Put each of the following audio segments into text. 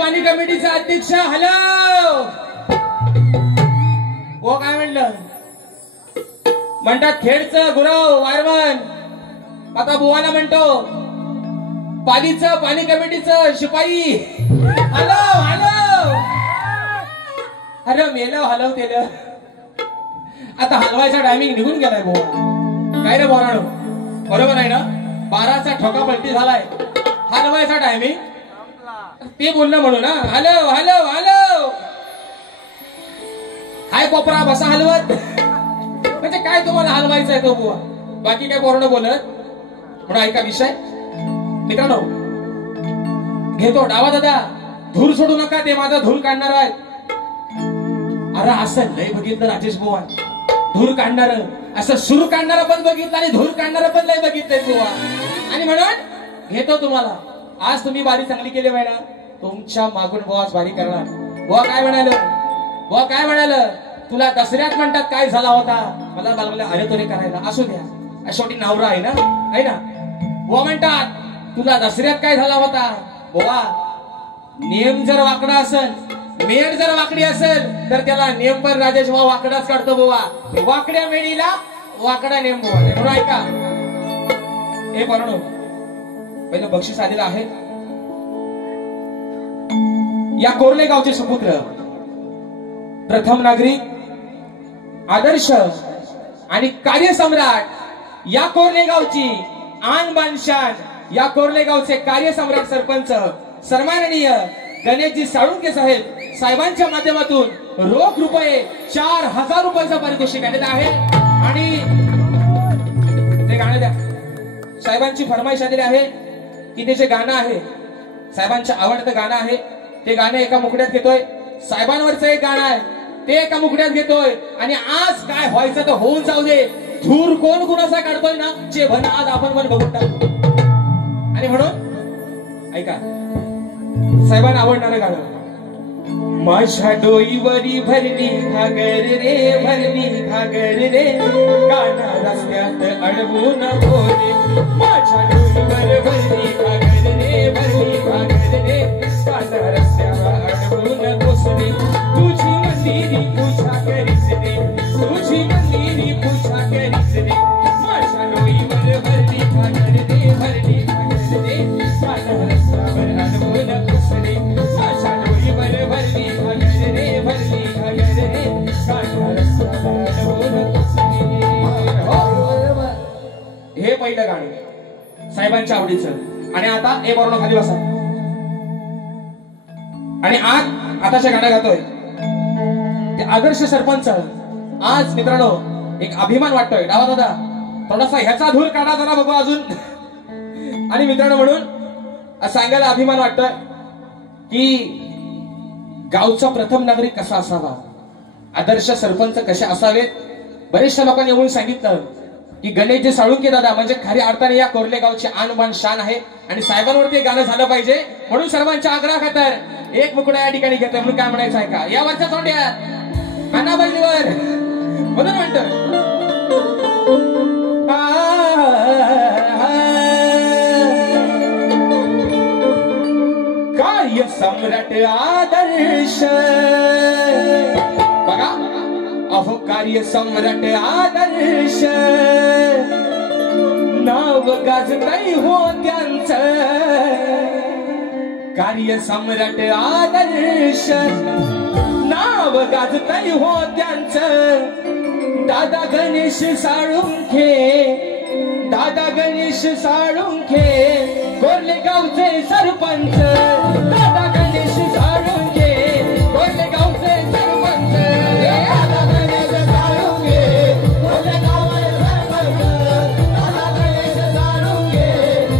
पाणी कमिटीचा अध्यक्ष हॅलो वो काय म्हणलं म्हणतात खेडचं गुरव वारवण आता बुवाला म्हणतो पालीचं पाणी कमिटीचं शिपाई हॅलो हॅलो अरे मेलं हलवतेलं आता हलवायचा टायमिंग निघून गेलाय बुवा काय रे बोराणो बरोबर आहे ना 12चा ठोका पलटी झालाय हलवायचा टायमिंग ते बोलणं म्हणून ना हॅलो हॅलो हॅलो हाय कोपरा बसा हलवत म्हणजे काय तुम्हाला हलवायचं आहे तो बुवा बाकी काय बोलणं बोलत म्हणून ऐका विषय मित्रांनो घेतो डावा दादा धूर सोडू नका ते माझा धूर काढणार आहे अरे असं लय बघितलं राजेश बुवा धूर काढणार असं सुरू काढणारा पण बघितलं आणि धूर काढणारा पण लय बघितलंय बुवा आणि म्हणून घेतो तुम्हाला आज तुम्ही बारी चांगली केली ना तुमच्या मागून बॉस बारी करणार बुवा काय म्हणाल तुला दसऱ्यात म्हणतात काय झाला होता मला बालवलं अरे तोरे करायला असू द्या शेवटी नवरा आहे ना बुवा म्हणतात तुला दसऱ्यात काय झाला होता बुवा नेम जर वाकडा असेल मेड जर वाकडी असेल तर त्याला नेम पण राजेश भाऊ वाकडाच काढतो बुवा वाकड्या मेडीला वाकडा नेम बुवा म्हणून ऐका हे म्हणून पहिलं बक्षीस आलेलं आहे या कोरले गावचे सुपुत्र प्रथम नागरिक आदर्श आणि कार्यसम्राट या कोरले गावची आन बान शान या कोरले गावचे कार्यसम्राट सरपंच सन्माननीय गणेशजी साळुंके साहेबांच्या माध्यमातून रोख रुपये 4000 रुपयाचं पारितोषिक आलेलं आहे आणि ते गाणं द्या. साहेबांची फरमाईश आलेली आहे की ते जे गाणं आहे साहेबांचं आवडतं गाणं आहे ते गाणं एका मुकड्यात घेतोय. साहेबांवरचं एक गाणं आहे ते एका मुकड्यात घेतोय आणि आज काय व्हायचं तर होऊन जाऊ दे. धूर कोण कुणाचा काढतोय ना जे भन आज आपण पण बघून टाकू. आणि म्हणून ऐका साहेबांना आवडणारं गाणं. माझ्या डोईवरी भरली घागर रे भरली घागर रे काना रस्त्यात अडवून बोले. माझ्या डोईवर भरली घागर रे भरली घागर रे काना रस्त्यावर अडवून बसले. तुझी मंदिरी पूजा करीच रे तुझी मंदिरी पूजा करीच रे. माझ्या डोईवर भरली घागर रे भरली घागर रे काना रस्त्यावर अडवून बसले. माझ्या डोईवर भरली घागर रे भरली घागर रे काना रस्त्यावर अडवून बसले. हे पहिलं गाणं साहेबांच्या आवडीचं. आणि आता ए बरोबर खाली बसा आणि आताच्या गाणं गातोय ते आदर्श सरपंच. आज मित्रांनो एक अभिमान वाटतोय. डावा दादा थोडासा ह्याचा धूर काढा जरा बघू अजून. आणि मित्रांनो म्हणून सांगायला अभिमान वाटतोय की गावचा प्रथम नागरिक कसा असावा आदर्श सरपंच कसे असावेत. बरेचशा लोकांनी येऊन सांगितलं की गणेशजी साळुंके दादा म्हणजे खऱ्या अर्थाने या कोरले गावची आणबाण शान आहे आणि साहेबांवरती गाणं झालं पाहिजे म्हणून सर्वांच्या आग्रह खातर एक मुकडा या ठिकाणी घेतोय. म्हणून काय म्हणायचं आहे का या वरच्या तोंड्या आणा बैलीवर म्हणून म्हणतो कार्य सम्राट आदर्श. बघा अहो कार्य सम्राट आदर्श नाव गाजतय हो त्यांचं. कार्य सम्राट आदर्श नाव गाजतय हो त्यांचं. दादा गणेश साळुंखे दादा गणेश साळुंखे कोरले गावचे सरपंच. दादा गणेश साळुंखे कोरले गावचे सरपंच. दादा गणेश साळुंखे कोरले गावचे सरपंच. दादा गणेश साळुंखे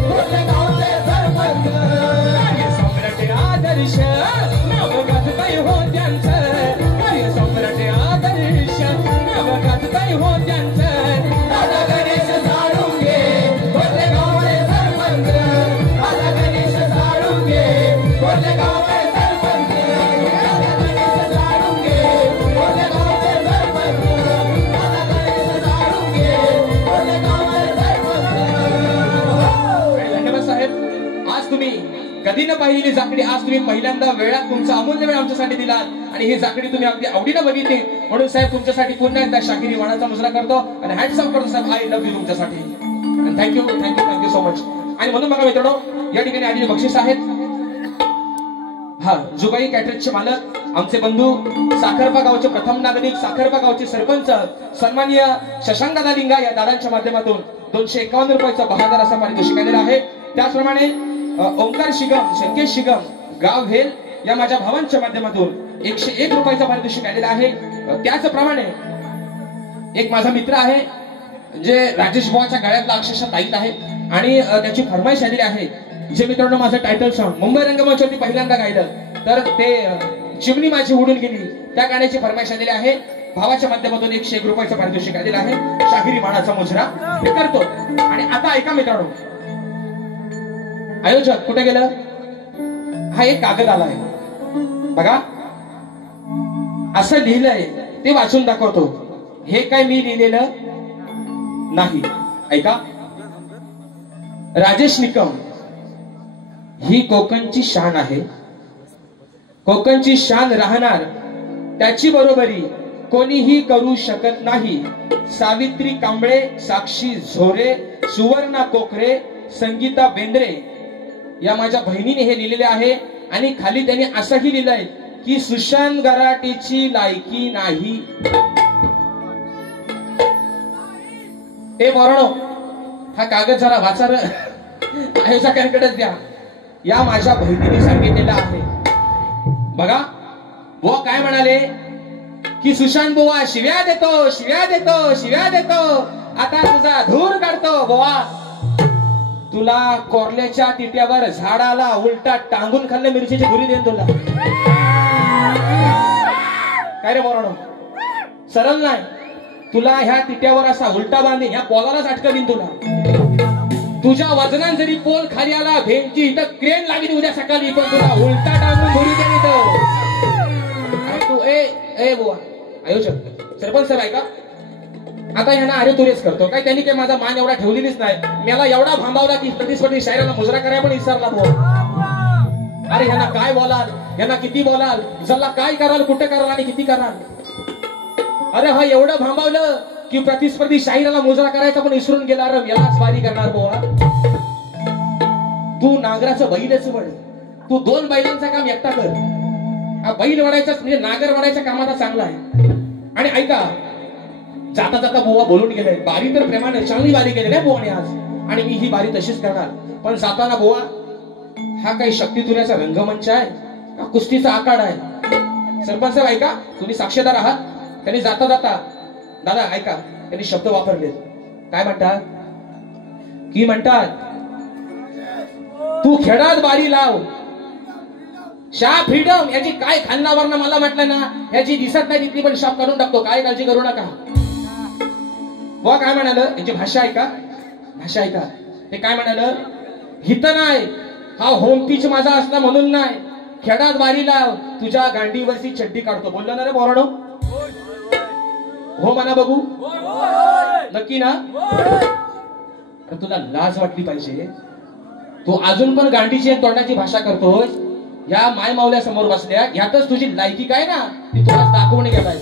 कोरले गावचे सरपंच. कार्य सम्राट आदर्श नाव गाजतय हो त्यांचं. कार्य सम्राट आदर्श नाव गाजतय हो त्यांचं. दादा गणेश साळुंखे कोरले गावचे सरपंच. दादा गणेश साळुंखे कोरले गावचे सरपंच. दादा गणेश साळुंखे कोरले गावचे सरपंच. दादा गणेश साळुंखे कोरले गावचे सरपंच. धन्यवाद साहेब. आज तुम्ही कधी न पाहिलेली जाकडी आज तुम्ही पहिल्यांदा वेळात तुमचा अमूल्य वेळ आमच्यासाठी दिला आणि ही जाकडी तुम्ही अगदी आवडीनं बघितली म्हणून साहेब तुमच्यासाठी पुन्हा एकदा शाकिरी वाणाचा मुजरा करतो आणि हॅट्स ऑफ करतो साहेब. आय लव्ह यू तुमच्यासाठी. Thank you thank you thank you so much. आणि म्हणून बघा मित्रांनो या ठिकाणी आलेले बक्षीस आहेत. हा जुबाई कॅटरेजचे मालक आमचे बंधू साखरपा गावचे प्रथम नागरिक साखरपा गावचे सरपंच सन्माननीय शशांक दादा लिंगा या दादांच्या माध्यमातून 251 रुपयाचा बहादर असा पारितोषिक आलेला आहे. त्याचप्रमाणे ओंकार शिगम संकेश शिगम गाव भेल या माझ्या भावांच्या माध्यमातून 101 रुपयाचा पारितोषिक आलेला आहे. त्याचप्रमाणे एक माझा मित्र आहे जे राजेश बुवाच्या गळ्यातला अक्षरशः ताईत आहे आणि त्याची फरमाईश आलेली आहे. जे मित्रांनो माझं टायटल सॉन्ग मुंबई रंगमंचावरती पहिल्यांदा गायलं तर ते चिमणी माझी उडून गेली त्या गाण्याची फरमाईश आलेली आहे. भावाच्या माध्यमातून 101 रुपयाचा पारितोषिक आलेला आहे. शाहिरी मानाचा मुजरा हे करतो. आणि आता ऐका मित्रांनो आयोजक कुठे गेलं. हा एक कागद आलाय बघा असं लिहिलंय ते वाचून दाखवतो. हे काय मी लिहिलेलं नाही. ऐका राजेश निकम ही कोकणची शान आहे. कोकणची शान राहणार त्याची बरोबरी कोणीही करू शकत नाही. सावित्री कांबळे साक्षी झोरे सुवर्णा कोकरे संगीता बेंद्रे या माझ्या बहिणीने हे लिहिलेले आहे. आणि खाली त्यांनी असंही लिहिलंय की सुशांत गराटेची लायकी नाही. ए बोराणो हा कागद जरा वाचा. आयोजकांकडेच द्या. या माझ्या बहिणीने सांगितलेलं आहे. बघा बुवा काय म्हणाले की सुशांत बुवा शिव्या देतो, शिव्या देतो, शिव्या देतो, आता तुझा धूर काढतो. बुवा तुला कोरल्याच्या तिट्यावर झाडाला उलटा टांगून खाल्लं मिरचीची धुरी देईन तुला. काय रे बोराडो, सरळ नाही. तुला ह्या तिट्यावर असा उलटा बांधीन, ह्या पोलालाच अटकवीन तुला. तुझ्या वजनान जरी पोल खाली आला, भेंची इथं क्रेन लागली उद्या सकाळी, पण तुला उलटा टांगून धुरी देईन इथं. तू ए बुवा आयोजक सरपंच साहेब ऐका, आता ह्यांना अरे तुरेच करतो काय. त्यांनी काय माझा मान एवढा ठेवलेलीच नाही. मला एवढा भांबावला की प्रतिस्पर्धी शायरांना मुजरा करायला पण विसरला बुवा. अरे ह्यांना काय बोलाल, ह्यांना किती बोलाल, जल्ला काय कराल, कुठे कराल आणि किती कराल. अरे हा एवढं भांबावलं की प्रतिस्पर्धी शाहिराला मुजरा करायचा पण विसरून गेला. अरे यालाच वारी करणार बुवा. तू नांगराचं बैलच वड, तू 2 बैलांचं काम एकटा कर. हा बैल वडायचा म्हणजे नागर वडायच्या कामाला चांगला आहे. आणि ऐका, जाता जाता बुवा बोलून गेले, बारी तर प्रेमाने चांगली बारी केली नाही बुवाने आज, आणि मी ही बारी तशीच करणार. पण जाताना बुवा हा काही शक्तितुऱ्याचा रंगमंच आहे का कुस्तीचा आखाडा आहे. सरपंच साहेब ऐका, तुम्ही साक्षीदार आहात. त्यांनी जाता जाता दादा ऐका, त्यांनी शब्द वापरले. काय म्हणतात की म्हणतात तू खेळात बारी लाव, शाह फ्रीडम याची काय खान्नावरनं मला म्हटलं ना, याची दिसत नाही तिथली पण शाप काढून टाकतो, काय काळजी करू नका. बुवा काय म्हणालं, याची भाषा ऐका, भाषा ऐका. ते काय म्हणालं, हित नाही हा होम पिच माझा असला म्हणून नाही, खेळात बारी लाव, तुझ्या गांडीवरची चड्डी काढतो. बोललो ना रे बोराडो, हो म्हणा बघू, नक्की ना. तुला लाज वाटली पाहिजे, तू अजून पण गांडीची तोंडाची भाषा करतोय. या माय मावल्या समोर बसल्या, यातच तुझी लायकी काय ना ती तुला दाखवून गेलाय.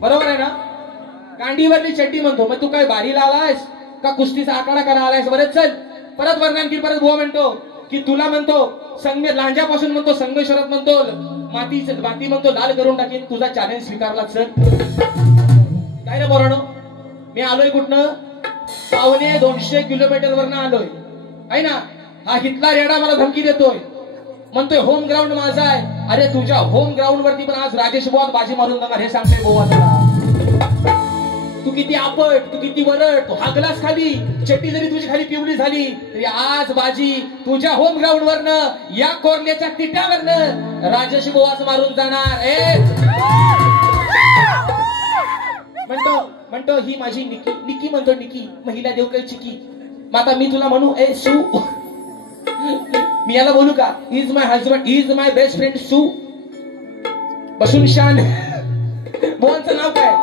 बरोबर आहे ना. गांडीवरली चड्डी म्हणतो, मग तू काय बारीला आलायस का कुस्तीचा आखाडा करा आलायस. बरेच चल परत वर्णांकी परत बुवा म्हणतो की तुला म्हणतो संगमे लांजापासून म्हणतो संगमेश्वरात म्हणतो माती म्हणतो लाल करून टाकीन, तुझा चॅलेंज स्वीकारला. चल काय रे बोराडो, मी आलोय कुठनं, 250 किलोमीटर वरनं आलोय आहे ना. हा हितला रेडा मला धमकी देतोय, म्हणतोय होम ग्राउंड माझा आहे. अरे तुझ्या होम ग्राउंड वरती पण आज राजेश बुवा बाजी मारून जाणार हे सांगते बुवा तुला. तू किती आपट, तू किती वरट, तू हागलास खाली, चड्डी जरी तुझी खाली पिवली झाली तरी आज बाजी तुझ्या होम ग्राउंड वरनं, या कोरल्याच्या तिट्यावरनं राजेश बुवाच मारून जाणार. म्हणतो ही माझी निकी म्हणतो, निकी महिला देव काही चिकी. माता मी तुला म्हणू ए सू, मी याला बोलू का, is my husband, is my best friend सू. बसून शान. बुवांचं नाव काय,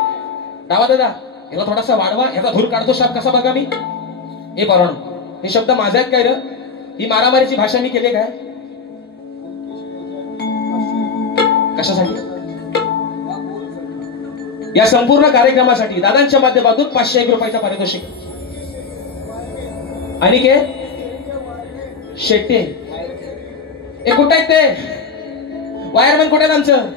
डावा दादा याला थोडासा वाढवा, याचा धूर काढतो शाप कसा बघा मी. हे बरोबर, हे शब्द माझा आहेत काय र, ही मारामारीची भाषा मी केले काय, कशासाठी. या संपूर्ण कार्यक्रमासाठी दादांच्या माध्यमातून 501 रुपयाचा पारितोषिक. आणि के शेट्टे हे कुठे आहेत, ते वायरमॅन कुठे आहेत आमचं.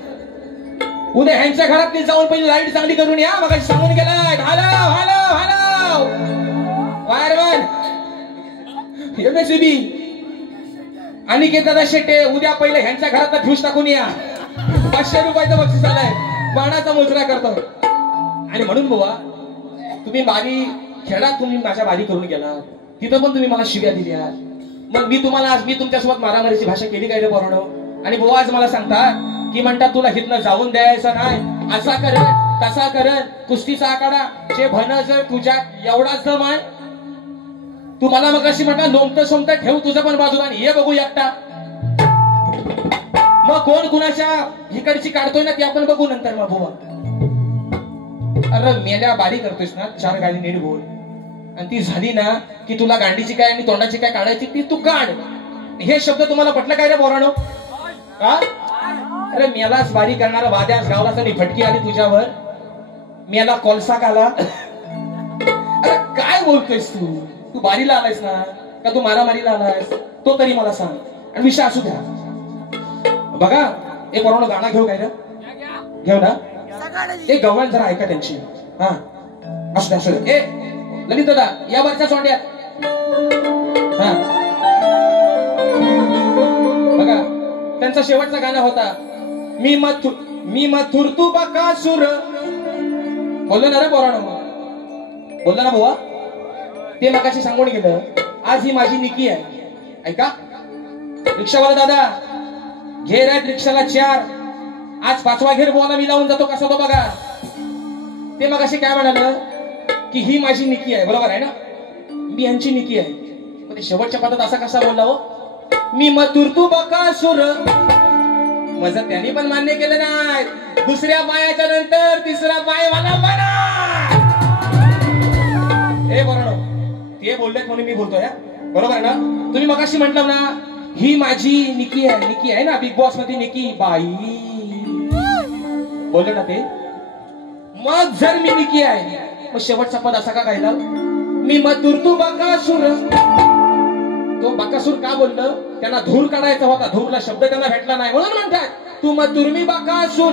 उद्या ह्यांच्या घरात जाऊन पहिली लाईट चांगली करून या, मग सांगून गेलाय. Hello hello hello wireman MSB आणि के दादा शेट्टे, उद्या पहिले ह्यांच्या घरात फ्यूज टाकून या. 500 रुपयाचं बक्षीस आलाय, बाणाचा मुजरा करतो. आणि म्हणून बुवा तुम्ही बारी खेळात, तुम्ही माझ्या बारी करून गेला, तिथं पण तुम्ही मला शिव्या दिल्या. मग मी तुम्हाला आज मी तुमच्यासोबत मारामारीची भाषा केली काय रे पोरांनो. आणि बुवा आज मला सांगता की म्हणतात तुला हितनं जाऊन द्यायचं नाही, असा करत तसा करत, कुस्तीचा आखाडा जे भन जर तुझ्या एवढाच दम आहे. तू मला मग अशी म्हणता लोमतं सोमतं ठेव तुझं पण बाजूला आणि हे बघू एकटा. मग कोण कुणाच्या इकडची काढतोय ना ती आपण बघू नंतर. मग बुवा अरे मेल्या बारी करतोयस ना, 4 गाडी नीट बोल. आणि ती झाली ना की तुला गांडीची काय आणि तोंडाची काय काढायची ती तू काढ. हे शब्द तुम्हाला पटलं काय रे पोरांनो. का अरे मेलाच बारी करणारा वाद्यास गावलाच आणि फटकी आली तुझ्यावर, मेला कोलसा काला. अरे काय बोलतोयस तू, तू बारीला आलायस ना का तू मारामारीला आलायस तो तरी मला सांग. आणि विषय असू द्या. बघा एक पोरांनो गाणं घेऊ काय रे, घेऊ ना. एक गवळण जरा ऐका त्यांची. हा असू द्या असू द्या. ए ललित दादा या वरच्या सोंड्यात त्यांचा शेवटचा गाणं होता, मी मथुर तू बकासूर. बोललो ना रे पोरांनो, बोललो ना बुवा. ते मगाशी सांगून गेलं. आज ही माझी निकी आहे. ऐका रिक्षावाला दादा, घेर आहेत रिक्षाला 4. आज 5वा घेर बुवाला मी लावून जातो कसा तो बघा. ते मगाशी काय म्हणाल की ही माझी निकी आहे, बरोबर आहे ना, मी यांची निकी आहे. पण ते शेवटच्या पदात असा कसा बोलला हो, मी मथुर तू बकासूर. माझं त्यांनी पण मान्य केलं नाही. दुसऱ्या पायाच्या नंतर तिसरा पाय मला बना. हे बरोबर ते बोललेत म्हणून मी बोलतोय, बरोबर आहे ना. तुम्ही मगाशी म्हटलं ना ही माझी निकी आहे, निकी आहे ना, बिग बॉस मध्ये निकी बाई बोलले ना ते. मग जर मी निकी आहे, मग शेवटचा पद असा का गायला, मी मथुर तू बकासूर. तो बकासूर का बोललं, त्यांना धूर काढायचा होता, धूरला शब्द त्यांना भेटला नाही म्हणून म्हणतात तू मथुर मी बकासूर.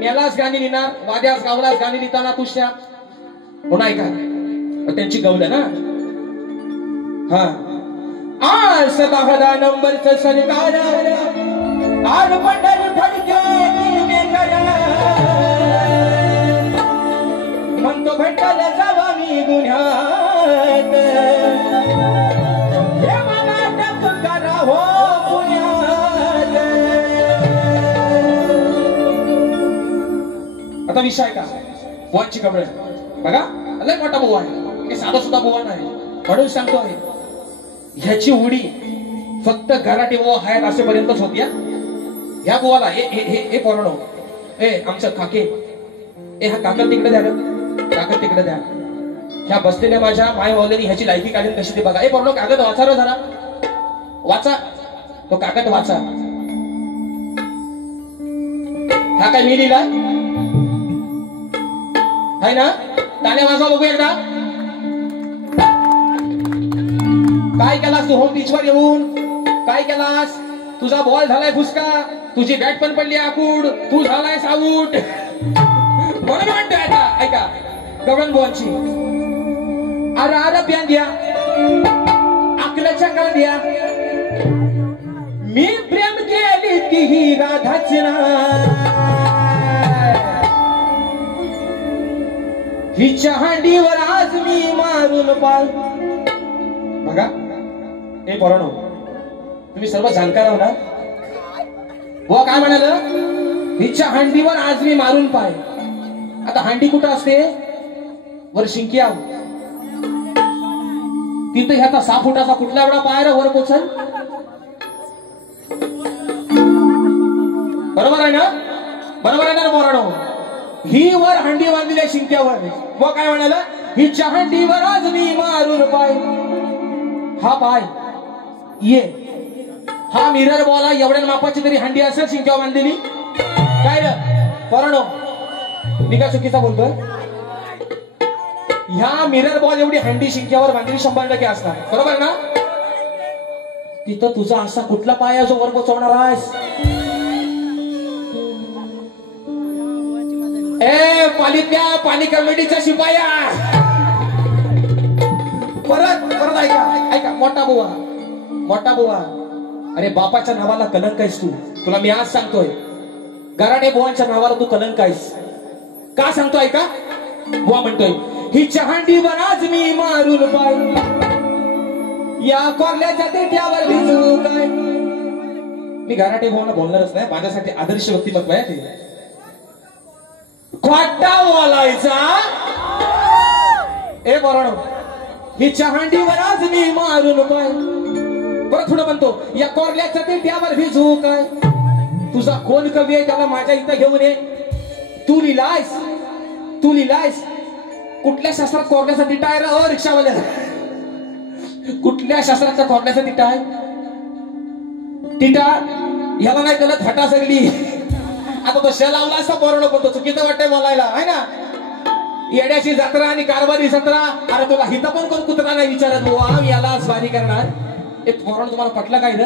मेलाच गाणी लिहिणार, वाद्यास गावलास गाणी लिहिताना तुझ्या पुन्हा ऐका त्यांची गवलं ना. हा आज 10 नंबरचं सरकार आर पंढर फडके म्हणतो भेटायला जावा मी गुन्ह्यात. हे मला अटक करा हो पुण्यात. आता विषय का बुवांची कपडे बघा, लय मोठा बुवा आहे, हे साधा सुद्धा बुवा नाही. म्हणून सांगतोय ह्याची उडी फक्त गराटे बुवा हयात असेपर्यंतच होती. ह्या बुवाला हे पोरणो, आमचं काके, हा काका तिकडे द्या, काका तिकडे द्या. ह्या बसलेल्या माझ्या माय मावल्यानी ह्याची लायकी काढून कशी ते बघा. पोरणो कागद वाचा रो जरा, वाचा तो कागद वाचा. हा काय मी लिहिलाय आहे ना, टाळ्या वाजवा बघू एकदा. काय केलास तू होम पिचवर येऊन, काय केलास, तुझा बॉल झालाय फुसका, तुझी बॅट पण पडली आकूड, तू झालाय आऊट. बरोबर म्हणतोय. आता ऐका गवळण बुवांची, अरे अरे प्यान द्या अकलाच्या का द्या, मी प्रेम केली ती ही राधाच हिच्या हांडीवर आज मी मारून पाल. बघा हे पोरांनो, तुम्ही सर्व जाणकार आहो ना. बुवा काय म्हणाल, हिच्या हांडीवर आज मी मारून पाय. आता हांडी कुठं असते, वर शिंकी आव, तिथे ह्याचा 6 फुटाचा कुठला एवढा पाय वर पोचल. बरोबर आहे ना, बरोबर आहे ना पोरांनो. ही वर हांडी बांधलेल्या शिंक्यावर. मग काय म्हणाल, हिच्या हांडीवर आज मी मारून पाय. हा पाय ये, हा मिरर बॉल एवढ्या मापाची तरी हांडी असेल शिंक्यावर बांधलेली. काय रे पोरांनो, मी काय चुकीचा बोलतोय. ह्या मिरर बॉल एवढी हांडी शिंक्यावर बांधलेली 100% असणार, बरोबर ना. तिथं तुझा असा कुठला पाय आहे जो वर पोचवणार आहेस. पालित्या पाणी कमिटीच्या शिपाया. परत ऐका मोठा बुवा, मोठा बुवा, अरे बापाच्या नावाला कलंक आहेस तू. तुला मी आज सांगतोय, गराडे बुवांच्या नावाला तू कलंक आहेस. का सांगतो ऐका. बुवा म्हणतोय, ही चहांडीवर आज मी मारून पाय, या कोरल्याच्या तेट्यावर भिजू काय. मी गराडे बुवांना बोलणारच नाही, माझ्यासाठी आदर्श व्यक्तिमत्व आहे ते. खोटा बोलायचा ए बरोबर. ही चहांडीवर आज मी मारून पाय. परत पुढे म्हणतो, या कोरल्याच्या तेट्यावर भिजू काय. तुझा कोण कवी आहे त्याला माझ्या इथं घेऊन ये. तू लिहिलायस कुठल्या शास्त्रात कोरल्याचा तिटा आहे रा रिक्षावाल्या. कुठल्या शास्त्राचा कोरल्याचा तिटा आहे. तिटा याला नाही त्याला थाटा सगळी. आता तो शे लावला असता बरोबर, पण तो चुकीचं वाटतंय बोलायला आहे ना. येड्याची जत्रा आणि कारभारी जत्रा. अरे तुला हिथं पण कोण कुत्रा नाही विचारत बुवा, याला स्वारी करणार. एक पोरण तुम्हाला पटलं काय रे.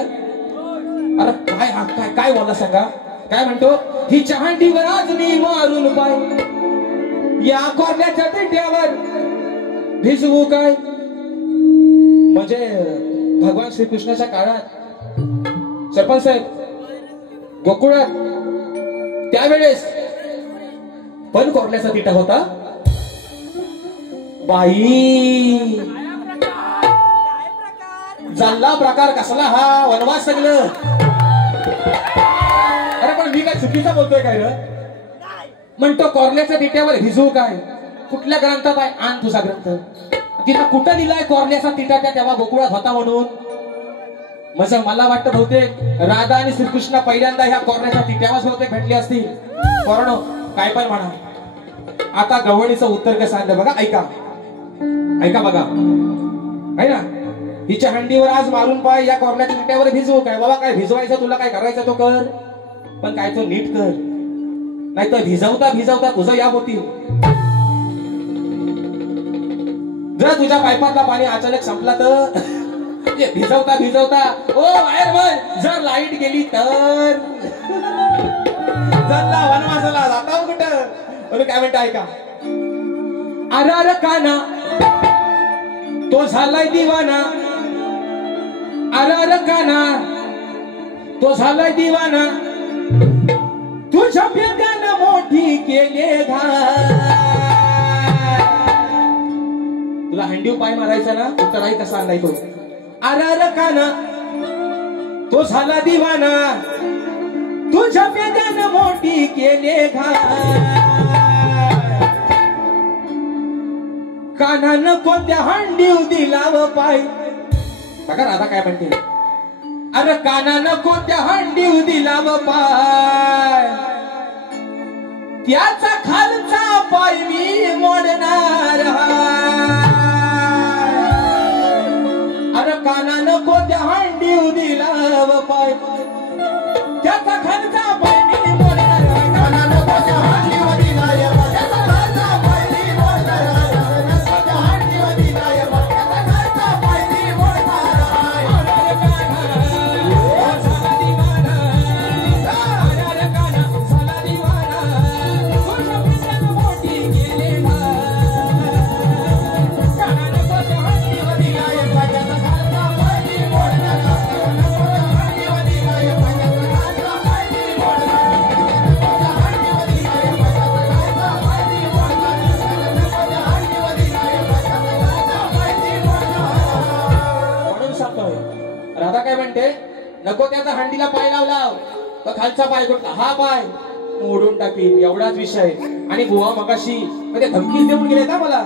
अरे काय काय बोलला सांगा. काय म्हणतो, ही चहांडीवर आज मी मारून पाय, या कोरल्याच्या तेट्यावर भिजवू काय. म्हणजे भगवान श्रीकृष्णाच्या काळात सरपंच साहेब गोकुळात त्यावेळेस पण कोरल्याचा तिटा होता. बाई चालला प्रकार कसला हा वनवास सगळं. अरे पण मी काय चुकीचा बोलतोय काय रे? म्हणतो कोरल्याच्या तिट्यावर भिजू काय? कुठल्या ग्रंथात आहे? आण तुझा ग्रंथ. तिथं कुठं दिलाय कोरल्याचा तिटा त्या तेव्हा गोकुळात होता म्हणून? म्हणजे मला वाटतं बहुतेक राधा आणि श्रीकृष्ण पहिल्यांदा ह्या कोरल्याच्या तिट्यावर बहुतेक भेटले असतील. कोरण काय पण म्हणा. आता गवळीचं उत्तर कसं आलं बघा. ऐका ऐका बघा. आहे ना, हिच्या हंडीवर आज मारून पाय या कोरल्याच्या तिट्यावर भिजवू काय? बाबा काय भिजवायचं तुला, काय करायचं तो कर, पण काय तो नीट कर, नाही तर भिजवता भिजवता तुझं या होती. जर तुझ्या पाईपातला पाणी अचानक संपला तर भिजवता भिजवता ओ बाहेर म्हण. जर लाईट गेली तर जल्ला वनवासाला जाता कुठं? म्हणून काय म्हणता ऐका. अरे काना तो झालाय दिवाना. अरे काना तो झालाय दिवाना. तुझ्या प्रेमानं मोठी केले घाण. तुला हंडीव पाय मारायचा ना, उत्तर आई कसा आणलाय तो. अरे काना तो झाला दिवाना. तुझ्या प्रेमानं मोठी केले घाण. कानानं कोणत्या हंडीव दिलाव पाय. बघा राधा काय म्हणते. अरे कानानं कोणत्या हंडीव दिलाव पाय. त्याचा खालचा पाय मी मोडणार. अरे कानानं कोणत्या हंडीव दिलाव पाय. त्याचा खालचा पाय मी मोडणार. कानानं कोणत्या हंडीव दिलाव पाय. त्याचा खालचा पाय मी मोडणार. राधा काय म्हणते. नको त्याचा हंडीला पाय लावला तर खालचा पाय कुठला, हा पाय मोडून टाकीन एवढाच विषय. आणि बुवा मगाशी म्हणजे धमकी देऊन गेले ना मला.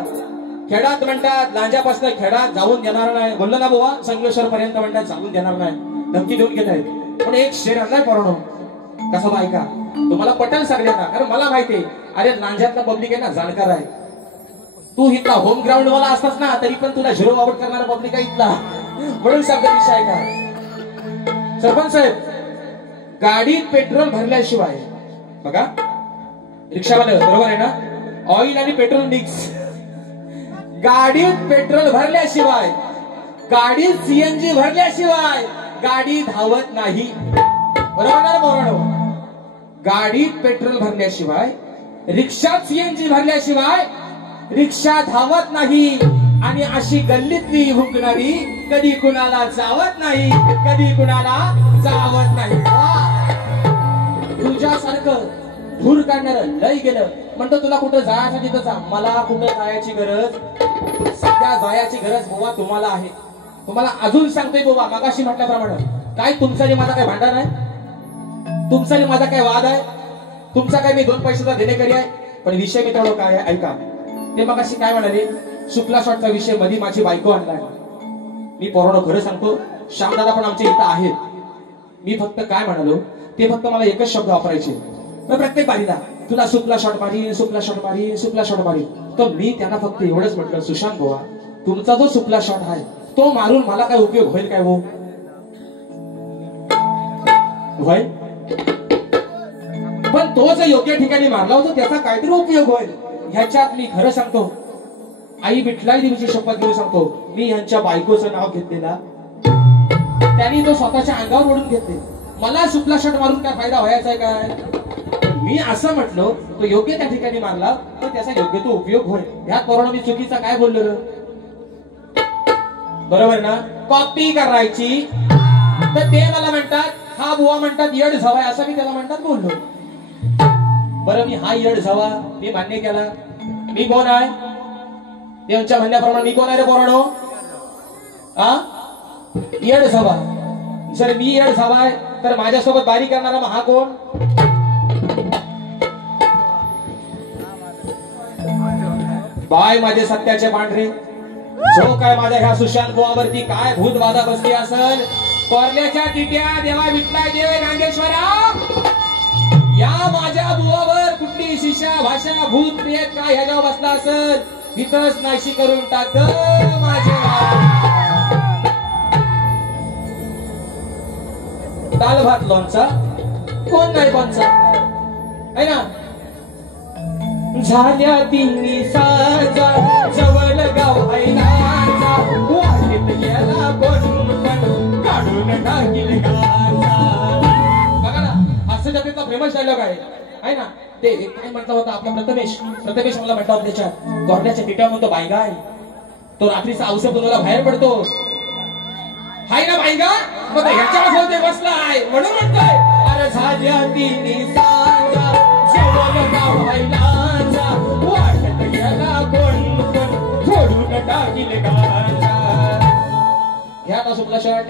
खेडात म्हणतात लांजापासून खेडात जाऊन देणार नाही बोललो ना बुवा. संगमेश्वर पर्यंत म्हणतात जाऊन देणार नाही, धमकी देऊन गेलाय. पण एक शेर आणलाय पोरांनो कसं ऐका. तुम्हाला पटेल सगळ्यांना, कारण मला माहितीये अरे लांजातला पब्लिक आहे ना जाणकार आहे. तू इथला होम ग्राउंड वाला असतास ना तरी पण तुला झिरो आउट करणारा पब्लिक आहे इथला. म्हणून सगळं विषय का सरपंच साहेब, गाडीत पेट्रोल भरल्याशिवाय बघा रिक्षावाले बरोबर आहे ना, ऑइल आणि पेट्रोल मिक्स. गाडीत पेट्रोल भरल्याशिवाय, गाडीत सीएनजी भरल्याशिवाय गाडी धावत नाही. बरोबर ना बरोबर. गाडीत पेट्रोल भरल्याशिवाय, रिक्षात सीएनजी भरल्याशिवाय रिक्षा धावत नाही. आणि अशी गल्लीतली हुकणारी कधी कुणाला जावत नाही, कधी कुणाला जावत नाही. तुझ्यासारखं धूर काढणार लय गेलं म्हणतो तुला कुठं जायचं तिथं जा. मला कुठं जायची गरज, सध्या जायची गरज बुवा तुम्हाला आहे. तुम्हाला अजून सांगतोय बुवा मगाशी म्हटल्याप्रमाणे, काय तुमचा जे माझा काय भांडण आहे, तुमचा जे माझा काय वाद आहे, तुमचा काय मी दोन पैशाचा देणेकरी आहे. पण विषय मित्रांनो काय आहे ऐका. ते मगाशी काय म्हणाले, शुक्ला शॉटचा विषय मध्ये माझी बायको आणलाय. मी पोरांनो खरं सांगतो, श्यामदादा पण आमच्या इथं आहेत. मी फक्त काय म्हणालो, ते फक्त मला एकच शब्द वापरायचे प्रत्येक बारीला, तुला शुक्ला शॉट मारी, शुक्ला शॉट मारी, शुक्ला शॉट मारी. तर मी त्यांना फक्त एवढंच म्हटलं, सुशांत बुवा तुमचा जो शुक्ला शॉट आहे तो मारून मला काय उपयोग होईल काय? होईल, पण तो जर योग्य ठिकाणी मारला होता त्याचा काहीतरी उपयोग होईल. ह्याच्यात मी खरं सांगतो, आई विठलाई देवीची शपथ घेऊन सांगतो, मी यांच्या बायकोचं नाव घेतलेला त्यांनी तो स्वतःच्या अंगावर ओढून घेतले. मला शुक्ला शॉट मारून काय फायदा व्हायचा आहे काय? मी असं म्हटलो तो योग्य त्या ठिकाणी मारला तर त्याचा योग्य तो उपयोग होईल. ह्यात पोरांनो मी चुकीचा काय बोललो? बरोबर ना. कॉपी करायची तर ते मला म्हणतात हा बुवा म्हणतात येड झवाय असं मी त्याला म्हणतात बोललो. बरं मी हा येड झवा मी मान्य केला. मी कोण आहे त्यांच्या म्हणण्याप्रमाणे मी कोण आहे रे पोरानो? येड झवा. जर मी येड झवाय तर माझ्यासोबत बारी करणारा मग हा कोण? बाय माझे सत्याचे पांढरे जो काय माझ्या ह्या सुशांत बुवावरती काय भूत बाधा बसली असल, कोरल्याच्या टिट्या देवा विठलाय देव नागेश्वरा, या माझ्या बुवावर कुठली शिष्या भाषा भूत प्रेत काय ह्याच्यावर बसला असल इथंच नाशी करून टाक माझे. दाल भात लोणचा कोण नाही कोणचा आहे ना. झाल्या तिन्ही साजा जवळ गाव ऐनाचा, वाटेत गेला कोण पण काढून टाकील गाजा. बघा ना असं जगातला फेमस डायलॉग आहे ना. ते काय म्हटलं होतं आपला प्रथमेश मला म्हटलं होतं त्याच्यात गोरण्याच्या टिट्या म्हणतो बायगाय तो रात्रीचा औषध बनवायला बाहेर पडतो हाय ना बायगा, मग ह्याच्यावर होते बसलाय म्हणून म्हणतोय अरे झाल्या तिन्ही साजा जवळ गाव ऐनाचा, वाटेत गेला कोण पण फोडून टाकील गाजा. घ्या ना सुपला शर्ट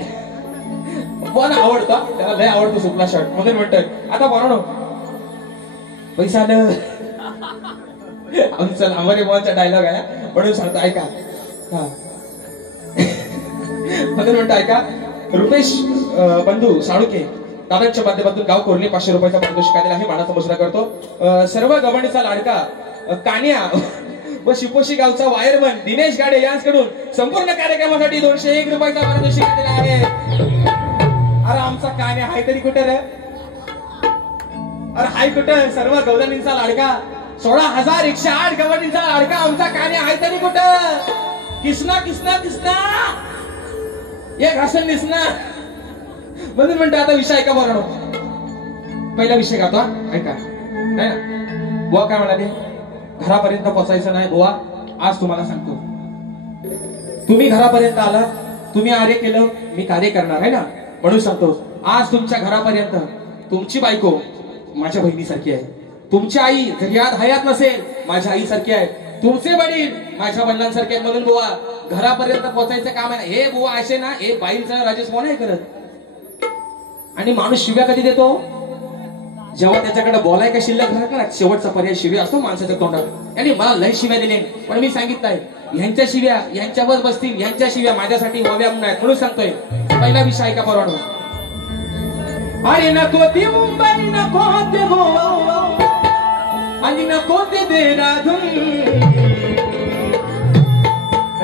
पण आवडता त्याला लय आवडतो सुपला शर्ट म्हणून म्हणतोय. आता बरोबर पैसा आलं आमचा लांबरे बोलचा डायलॉग आहे म्हणून सांगतो ऐका. हा म्हणून म्हणतो ऐका. रुपेश बंधू साळुके दादांच्या माध्यमातून गाव कोरली 500 रुपयाचा पारितोषिक आलेला आहे. मानाचा मुजरा करतो. सर्व गवंडीचा लाडका कान्या व शिपोशी गावचा वायरमन दिनेश गाडे यांच्याकडून संपूर्ण कार्यक्रमासाठी 201 रुपयाचा पारितोषिक आलेला आहे. अरे आमचा कान्या हाय तरी कुठे रे? अरे हाय कुठं? सर्व गवंडींचा लाडका 16,108 गवंडींचा लाडका आमचा कान्या हाय तरी कुठं? किसना किसना किसना एक हसन दिसना म्हणून म्हणतो. आता विषय ऐका बरोबर. पहिला विषय गातो ऐका नाही ना. बुवा काय म्हणाले घरापर्यंत पोचायचं नाही. बुवा आज तुम्हाला सांगतो तुम्ही घरापर्यंत आला तुम्ही आर्य केलं मी कार्य करणार आहे ना. म्हणून सांगतो आज तुमच्या घरापर्यंत तुमची बायको माझ्या बहिणीसारखी आहे. तुमची आई जर यात हयात नसेल माझ्या आईसारखी आहे. तुमचे वडील माझ्या वडिलांसारखे आहेत. म्हणून बुवा घरापर्यंत पोहोचायचं काम आहे. हे बुवा असे ना हे बाईंचा राजेश कोण आहे करत. आणि माणूस शिव्या कधी देतो जेव्हा त्याच्याकडे बोलाय का शिल्लक राहत ना. शेवटचा पर्याय शिव्या असतो माणसाच्या तोंडात. आणि मला लय शिव्या दिले पण मी सांगितलंय ह्यांच्या शिव्या यांच्यावर बसतील, ह्यांच्या शिव्या माझ्यासाठी व्हाव्या म्हणून म्हणून सांगतोय. पहिला विषय ऐका परवानो. अरे नको ती मुंबई नको ते गोवा आणि नको ते देहरादून,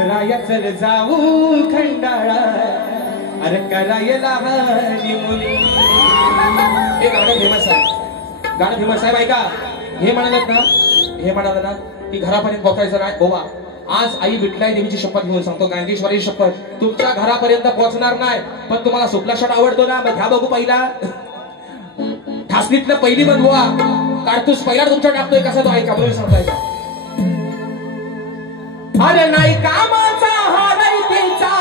राया चल जाऊ खंडाळा अरे करायला हनीमून. हे गाणं फेमस आहे. गाणं फेमस आहे ऐका. हे म्हणाल ना की घरापर्यंत पोहोचायचं नाही. गोवा आज आई विठलाई देवीची शपथ घेऊन सांगतो गांधीश्वरीची शपथ तुमच्या घरापर्यंत पोहोचणार नाही. पण तुम्हाला सुपला शर्ट आवडतो ना मग घ्या बघू. पहिला ठासलीतलं पहिली बंद बुवा काढतोस पहिला तुमच्या टाकतोय कसा तो ऐका म्हणून सांगतोय का. अरे नाही कामाचा हा नाही त्यांचा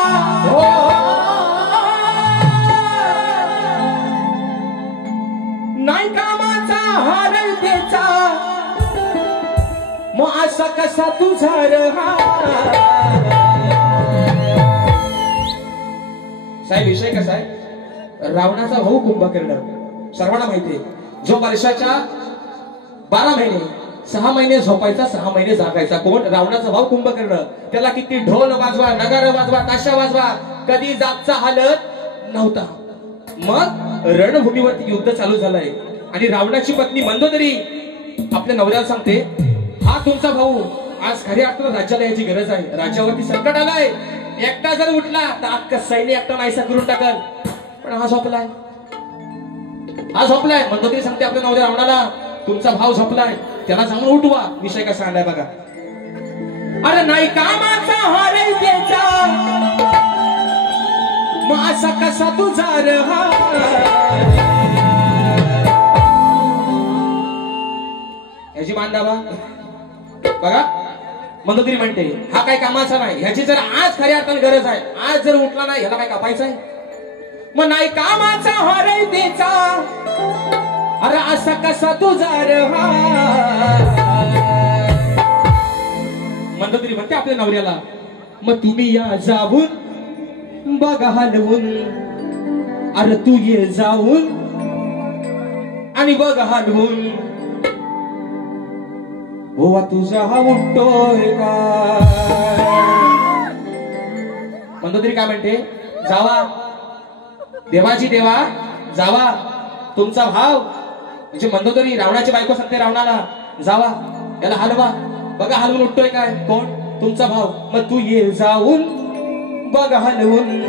नाही कामाचा हा नाही त्याचा मग असा कसा तुझा रहा. साहेब विषय कसा आहे रावणाचा भाऊ कुंभकर्ण सर्वांना माहितीये. जो वर्षाच्या 12 महिने 6 महिने झोपायचा 6 महिने जागायचा. कोण? रावणाचा भाऊ कुंभकर्ण. त्याला किती ढोल वाजवा नगारा वाजवा ताशा वाजवा कधी जागचा हालत नव्हता. मग रणभूमीवरती युद्ध चालू झालंय आणि रावणाची पत्नी मंदोदरी आपल्या नवऱ्याला सांगते हा तुमचा भाऊ आज खऱ्या अर्थानं राज्याला याची गरज आहे. राज्यावरती संकट आलंय. एकटा जर उठला तर अख्खा सैन्य एकटा नाहीसा करून टाकल. पण हा झोपलाय मंदोदरी सांगते आपल्या नवऱ्या रावणाला तुमचा भाव झोपलाय त्याला सांगून उठवा. विषय कसा आलाय बघा. अरे नाही कामाचा हा रे त्याचा मग असा कसा तुझा रहा. ह्याची मांडावा बघा. मंदोदरी म्हणते हा काय कामाचा नाही. ह्याची जर आज खऱ्या अर्थाने गरज आहे. आज जर उठला नाही ह्याला काय कापायचं आहे. मग नाही कामाचा हरय त्याचा अरे असा कसा तुझा रहा मंदोदरी म्हणते आपल्या नवऱ्याला मग तुम्ही या जाऊन बघा हलवून अरे तू ये जाऊन आणि बघ हलवून ओवा तुझा हा उठतोय का मंदोदरी काय म्हणते जावा देवाची देवा जावा तुमचा भाव म्हणजे मंदोदरी रावणाची बायको सांगते रावणाला जावा याला हलवा बघा हलवून उठतोय काय कोण तुमचा भाव मग तू ये जाऊन बघ हलवून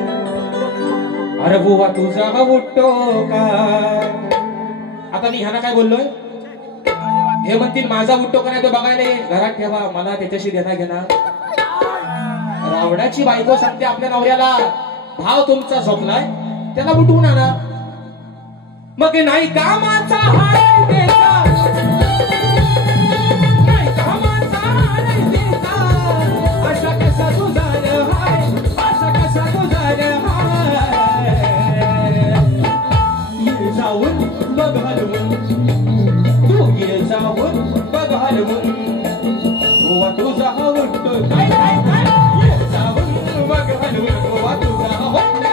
अरे बुवा तुझा हा उठतो का आता मी ह्याला काय बोललोय हे म्हणतील माझा उठतो का नाही तो बघायला घरात ठेवा मला त्याच्याशी देणा घेणा रावणाची बायको सांगते आपल्या नवऱ्याला भाव तुमचा झोपलाय त्याला उठवून आणा मग नाही कामाचा हाय देता नाही कामाचा हाय देता असा कसा तुझा हाय असा कसा तुझा हाय ये जाऊन बघ हलवून तू ये जाऊन बघ हलवून बुवा तुझा हा उठतो काय काय काय ये जाऊन बघ हलवून बुवा तुझा हा उठतो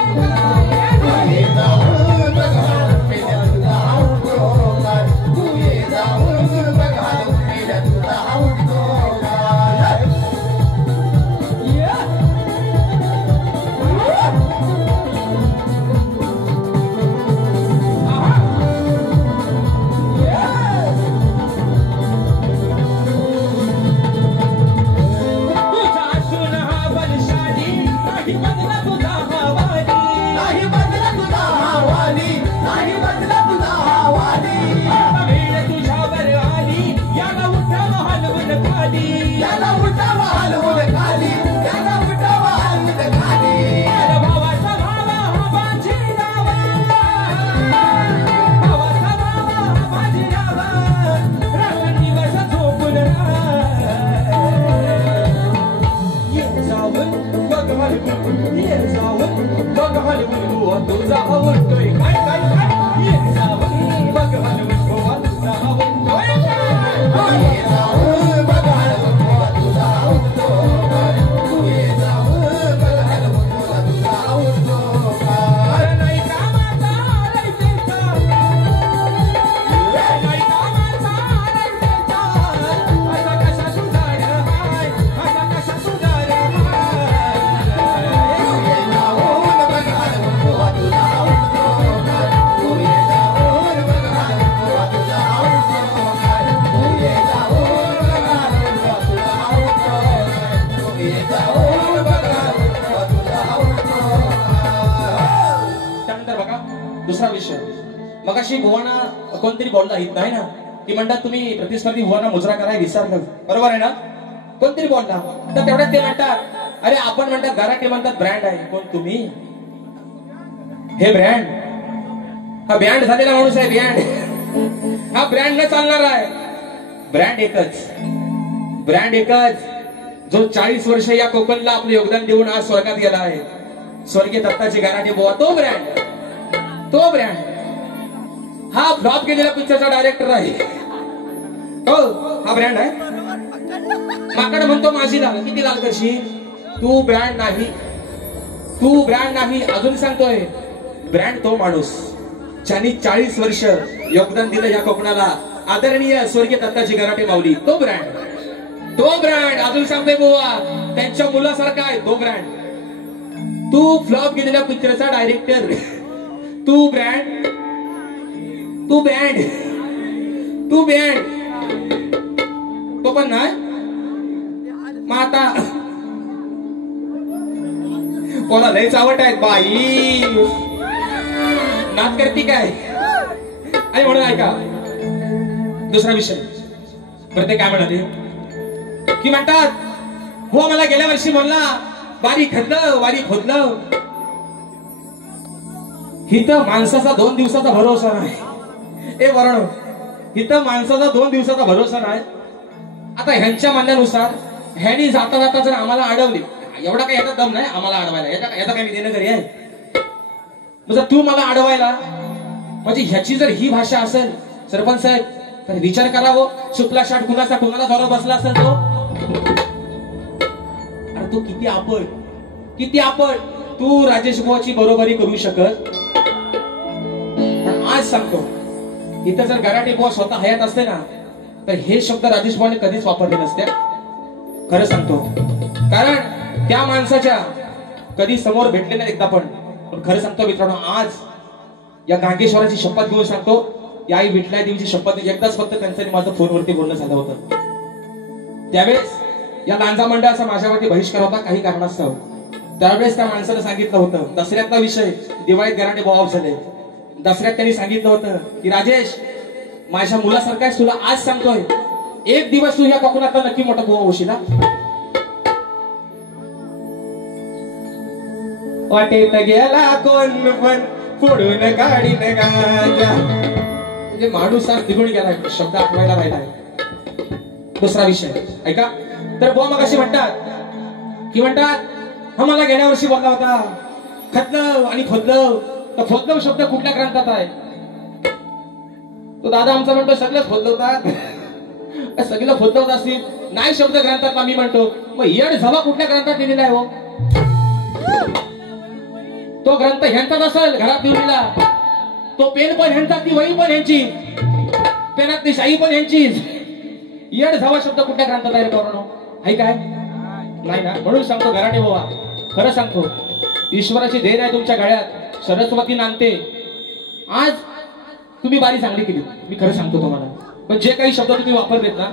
ये जाऊन बघ हलवून तुझा हा उठतो काय तू ये जाऊन बघ हलवून तुझा हा उठतो काय मगाशी भुवाना कोणतरी बोलला नाही ना की म्हणतात तुम्ही प्रतिस्पर्धी भुवाना मुजरा करायला विसरलं बरोबर आहे ना कोणतरी बोलला तर तेवढ्यात ते म्हणतात अरे आपण म्हणतात गराटे म्हणतात ब्रँड आहे कोण तुम्ही हे ब्रँड हा ब्रँड झालेला माणूस आहे ब्रँड हा ब्रँड न चालणार आहे ब्रँड एकच जो 40 वर्ष या कोकणला आपलं योगदान देऊन आज स्वर्गात गेला आहे स्वर्गीय दत्ताची गराटे बुवा तो ब्रँड हा फ्लॉप केलेला पिक्चरचा डायरेक्टर आहे हो हा ब्रँड आहे माकड म्हणतो माझी लाल किती लाल कशी तू ब्रँड नाही अजून सांगतोय ब्रँड तो माणूस ज्यांनी 40 वर्ष योगदान दिलं या कोकणाला आदरणीय स्वर्गीय दत्ताची गराटे माऊली तो ब्रँड अजून सांगतोय बुवा त्यांच्या मुलासारखा आहे तो ब्रँड तू फ्लॉप केलेल्या पिक्चरचा डायरेक्टर तू ब्रँड तो पण नाही मग आता कोणा लयच आवड आहेत बाई नाच करती काय आणि म्हणून ऐका दुसरा विषय प्रत्येक काय म्हणाले की म्हणतात हो मला गेल्या वर्षी म्हणला वारी खोदलं हिथं माणसाचा 2 दिवसाचा भरोसा नाही ए वर्ण हिथं माणसाचा 2 दिवसाचा भरोसा नाही आता ह्यांच्या म्हणण्यानुसार ह्यानी जाता जर आम्हाला अडवले एवढा काही याचा दम नाही आम्हाला अडवायला याचा काही देणं घरी आहे जर तू मला अडवायला म्हणजे ह्याची जर ही भाषा असेल सरपंच साहेब तर विचार करावं सुटला शाट कुणाचा कुणाला जोरात बसला असेल तो. अरे तू किती आपण तू राजेश बुवाची बरोबरी करू शकत. पण आज सांगतो इथं जर गराटे बुवा स्वतः हयात असते ना तर हे शब्द राजेश बुवाने कधीच वापरले नसते. खरं सांगतो कारण त्या माणसाच्या कधी समोर भेटले नाही एकदा पण खरं सांगतो मित्रांनो आज या गांगेश्वराची शपथ घेऊन सांगतो या आई विठला देवीची शपथ एकदाच फक्त त्यांचं माझं फोनवरती बोलणं झालं होतं. त्यावेळेस या लांजा मंडळाचा माझ्यावरती बहिष्कार होता काही कारणास्तव. त्यावेळेस त्या माणसाला सांगितलं होतं दसऱ्यातला विषय दिवाळीत गराटे बुवा ऑफ झाले. दसऱ्यात त्यांनी सांगितलं होतं की राजेश माझ्या मुलासारखा आहेस तुला आज सांगतोय एक दिवस तू या कोकणातला नक्की मोठा बुवा होशील. वाटेत गेला कोण पण फोडून काढीन गांजा म्हणजे माणूस निघून गेलाय शब्द आठवायला राहिलाय. दुसरा विषय ऐका तर बुवा मग अशी म्हणतात हा मला गेल्या वर्षी बोलला होता खतलव आणि खोदलव तर खोदलव शब्द कुठल्या ग्रंथात आहे. तो दादा आमचा म्हणतो सगळं खोदलवतात सगळं खोदलवत असतील नाही शब्द ग्रंथात आम्ही म्हणतो मग येड झवा कुठल्या ग्रंथात लिहिलेला आहे हो. तो ग्रंथ ह्यांचा नसेल घरात लिहिलेला तो पेन पण ह्यांचा ती वही पण ह्यांची पेनातली शाई पण ह्यांचीच. येड झवा शब्द कुठल्या ग्रंथात आहे करणं आहे काय नाही ना. म्हणून सांगतो गराटे बुवा खरं सांगतो ईश्वराची देण आहे तुमच्या गळ्यात सरस्वती नांदते. आज तुम्ही बारी चांगली केली मी खरं सांगतो तुम्हाला पण जे काही शब्द तुम्ही वापरलेत ना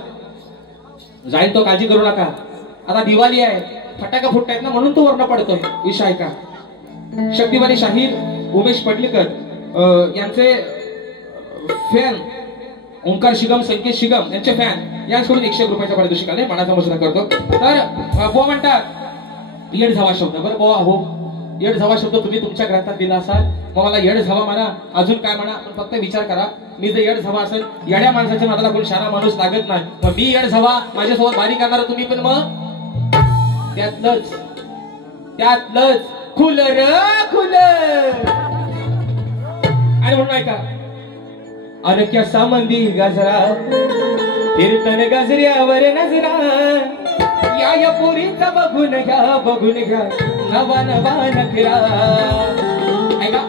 जाईल तो काळजी करू नका. आता दिवाळी आहे फटाका फुटतायत ना म्हणून तो वर्ण पडतोय. विषय आहे का शक्तिवादी शाहीर उमेश पडलेकर यांचे फॅन ओंकार शिगम संकेत शिगम यांचे फॅन यांच्याकडून 100 रुपयाच्या पारितोषिकाने मनाचा मुजरा करतो. तर बुवा म्हणतात येड झावा शब्द बरं बुवा हो येड झावा शब्द तुम्ही तुमच्या ग्रंथात दिला असाल मग मला येड झावा म्हणा अजून काय म्हणा पण फक्त विचार करा मी जर येड झावा असेल येड्या माणसाच्या नादाला कोण शाळा माणूस लागत नाही मग मी येड झावा माझ्यासोबत बारी करणार तुम्ही पण मग त्यातलंच खुल आणि म्हणून ऐका अरे क्या सामंदी गजरा कीर्तन गजऱ्यावर नजरा या पुरीचा बघून घ्या नवा नखरा. ऐका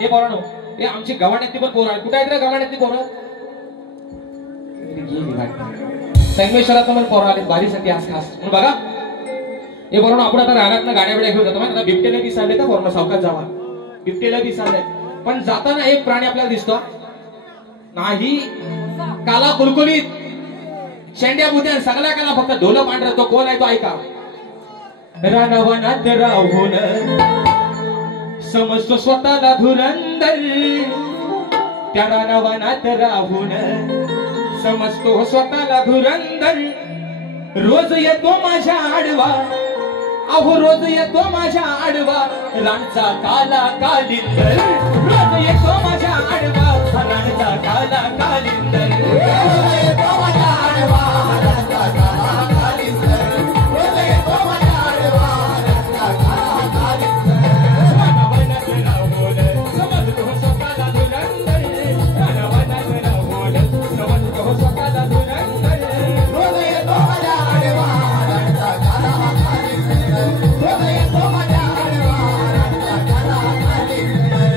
हे पोरांनो हे आमची गव्हाण्यातली पण पोरं आहे. कुठे आहेत रे गव्हाण्यातली पोरं संगमेश्वरात पण पोरं आले बारीसाठी आज खास म्हणून बघा. हे पोरांनो आपण आता रागातनं गाड्या बिड्या घेऊन जातो माहिती बिबटेला दिसायले तर पोरांनो सावकाश जावा बिबटेला दिसायले पण जाताना एक प्राणी आपल्याला दिसतो नाही काला कुलकुलीत शेंड्या बुद्या सगळ्या काला फक्त ढोलं पांढरा तो कोण आहे तो ऐका. रानवनात राहून समजतो स्वतःला धुरंदर त्या रानवनात राहून समजतो स्वतःला धुरंदर रोज येतो माझ्या आडवा अहो रोज येतो माझ्या आडवा रानचा काला कालिंदर रोज येतो माझ्या आडवा रानचा काला कालिंदर रोज येतो माझ्या आडवा रानचा काला कालिंदर रोज येतो माझ्या आडवा रानचा काला कालिंदर रानवनात राहून समजतो स्वतःला धुरंदर रानवनात राहून समजतो स्वतःला धुरंदर रोज येतो माझ्या आडवा रानचा काला कालिंदर रोज येतो माझ्या आडवा रानचा काला कालिंदर.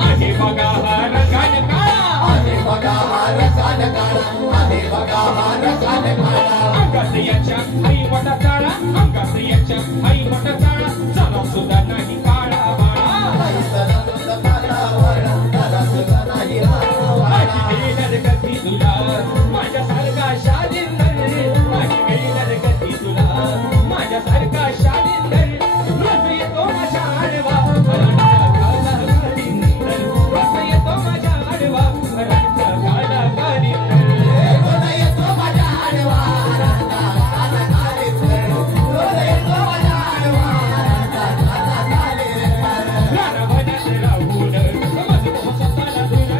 आहे बघा हा रंगान काळा आहे बघा हा रंगान काळा आहे बघा हा रंगान काळा अंगास याच्या आई मोठा चाळा अंगास याच्या आई मोठा चाळा चला सुद्धा नाही काळा बाळा माझी वेलर गती तुला माझ्यासारखा शालिंदर माझी वेलर गती तुला माझ्यासारखा शालिंदर रोज येतो माझ्या आडवा रानवनात राहून समजतो स्वतःला धुरंदर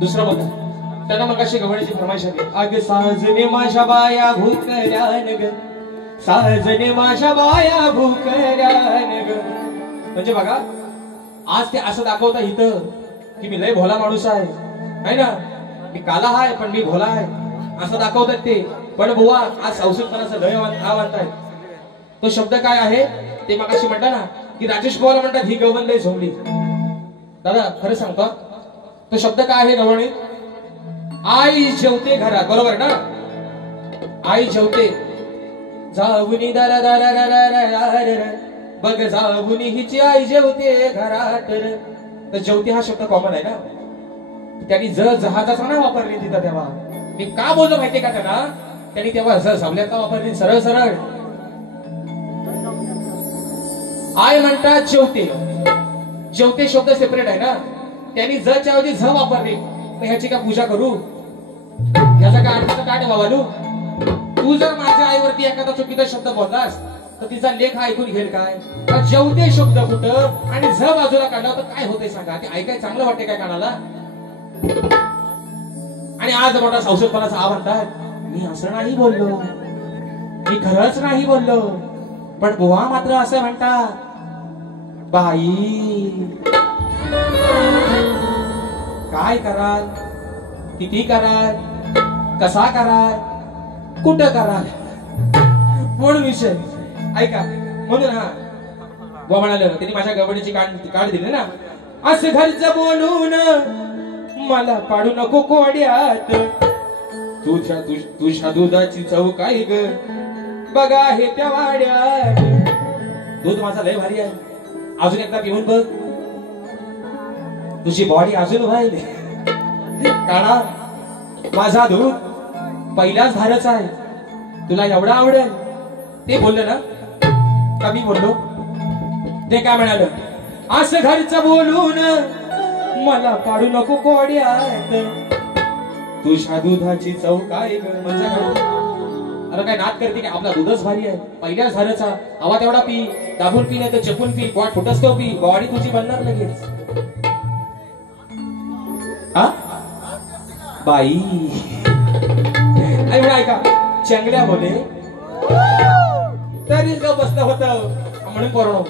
दुसरं बघा, त्यांना मग अशी गवळीची फरमाईश आली, अग साजने माझ्या बाया भूकल्यान ग, साजने माझ्या बाया भूकल्यान ग. म्हणजे बघा, आज ते असं दाखवता इथं की मी लय भोला माणूस आहे ना, मी काला आहे पण मी भोला आहे असं दाखवतात ते. पण बुवा आज संस्कृतपणाचं लय नाव आणताय. तो शब्द काय आहे ते मगाशी म्हटलं ना की राजेश बुवाला म्हणतात ही गवळण लय झोंबली. दादा खरं सांगतो, तो शब्द काय आहे गवळणीत? आई जेवते घरात, बरोबर ना? आई जेवते जाऊनी दरा दरा दरा बघ जाऊनी हिची आई जेवते घरात. तर जेवते हा शब्द कॉमन आहे ना, त्यांनी जहाजाचा ना वापरली तिथं. तेव्हा मी का बोललो माहितीये का त्यांना, त्यांनी तेव्हा सावल्याचा वापरली सरळ सरळ. आय म्हणतात जेवते, जेवते शब्द सेपरेट आहे ना, त्यांनी जच्या ऐवजी झ वापरली. मग ह्याची का पूजा करू, याचा काय अर्थ काय ठेवालू? तू जर माझ्या आईवरती एखादा चुकीचा शब्द बोललास तर तिचा लेख ऐकून घेईल काय? जेवते शब्द कुठं आणि झ बाजूला काढला तर काय होतंय सांगा? ते ऐकाय चांगलं वाटते काय कानाला? आणि आज मोठा संस्कृतपणाचा आ म्हणतात, मी असं नाही बोललो, मी खरंच नाही बोललो. पण बुवा मात्र असं म्हणतात, बाई काय कराल, किती कराल, कसा कराल, कुठं कराल म्हणून विषय ऐका. म्हणून हा बुवा म्हणाल, त्यांनी माझ्या गवडीची काढ दिली ना, असं घरचं बोलून मला पाडू नको कोड्यात, तुझ्या दुधाची चव काय ग बघा हे त्या वाड्यात. दूध माझा लय भारी आहे, अजून एकदा पिऊन बघ, तुझी बॉडी अजून व्हायली. काढा माझा दूध पहिल्याच धारचा आहे, तुला एवढा आवडेल. ते बोललं ना का मी बोललो? ते काय म्हणाल, असं घरचं बोलून मला पाडू नको कोड्यात, तुझ्या दुधाची चव काय ग. म्हणजे आता काय नाद करते की आपला दूधच भारी आहे, पहिल्याच धारचा, हवा तेवढा पी, दाबून पी नाही तर चपून पी, बॉड फुटसतो पी, बॉडी तुझी बनणार लगेच. हा बाई ऐका, चंगड्या बोले तरी जो बसलं होतं. म्हणून पोरणो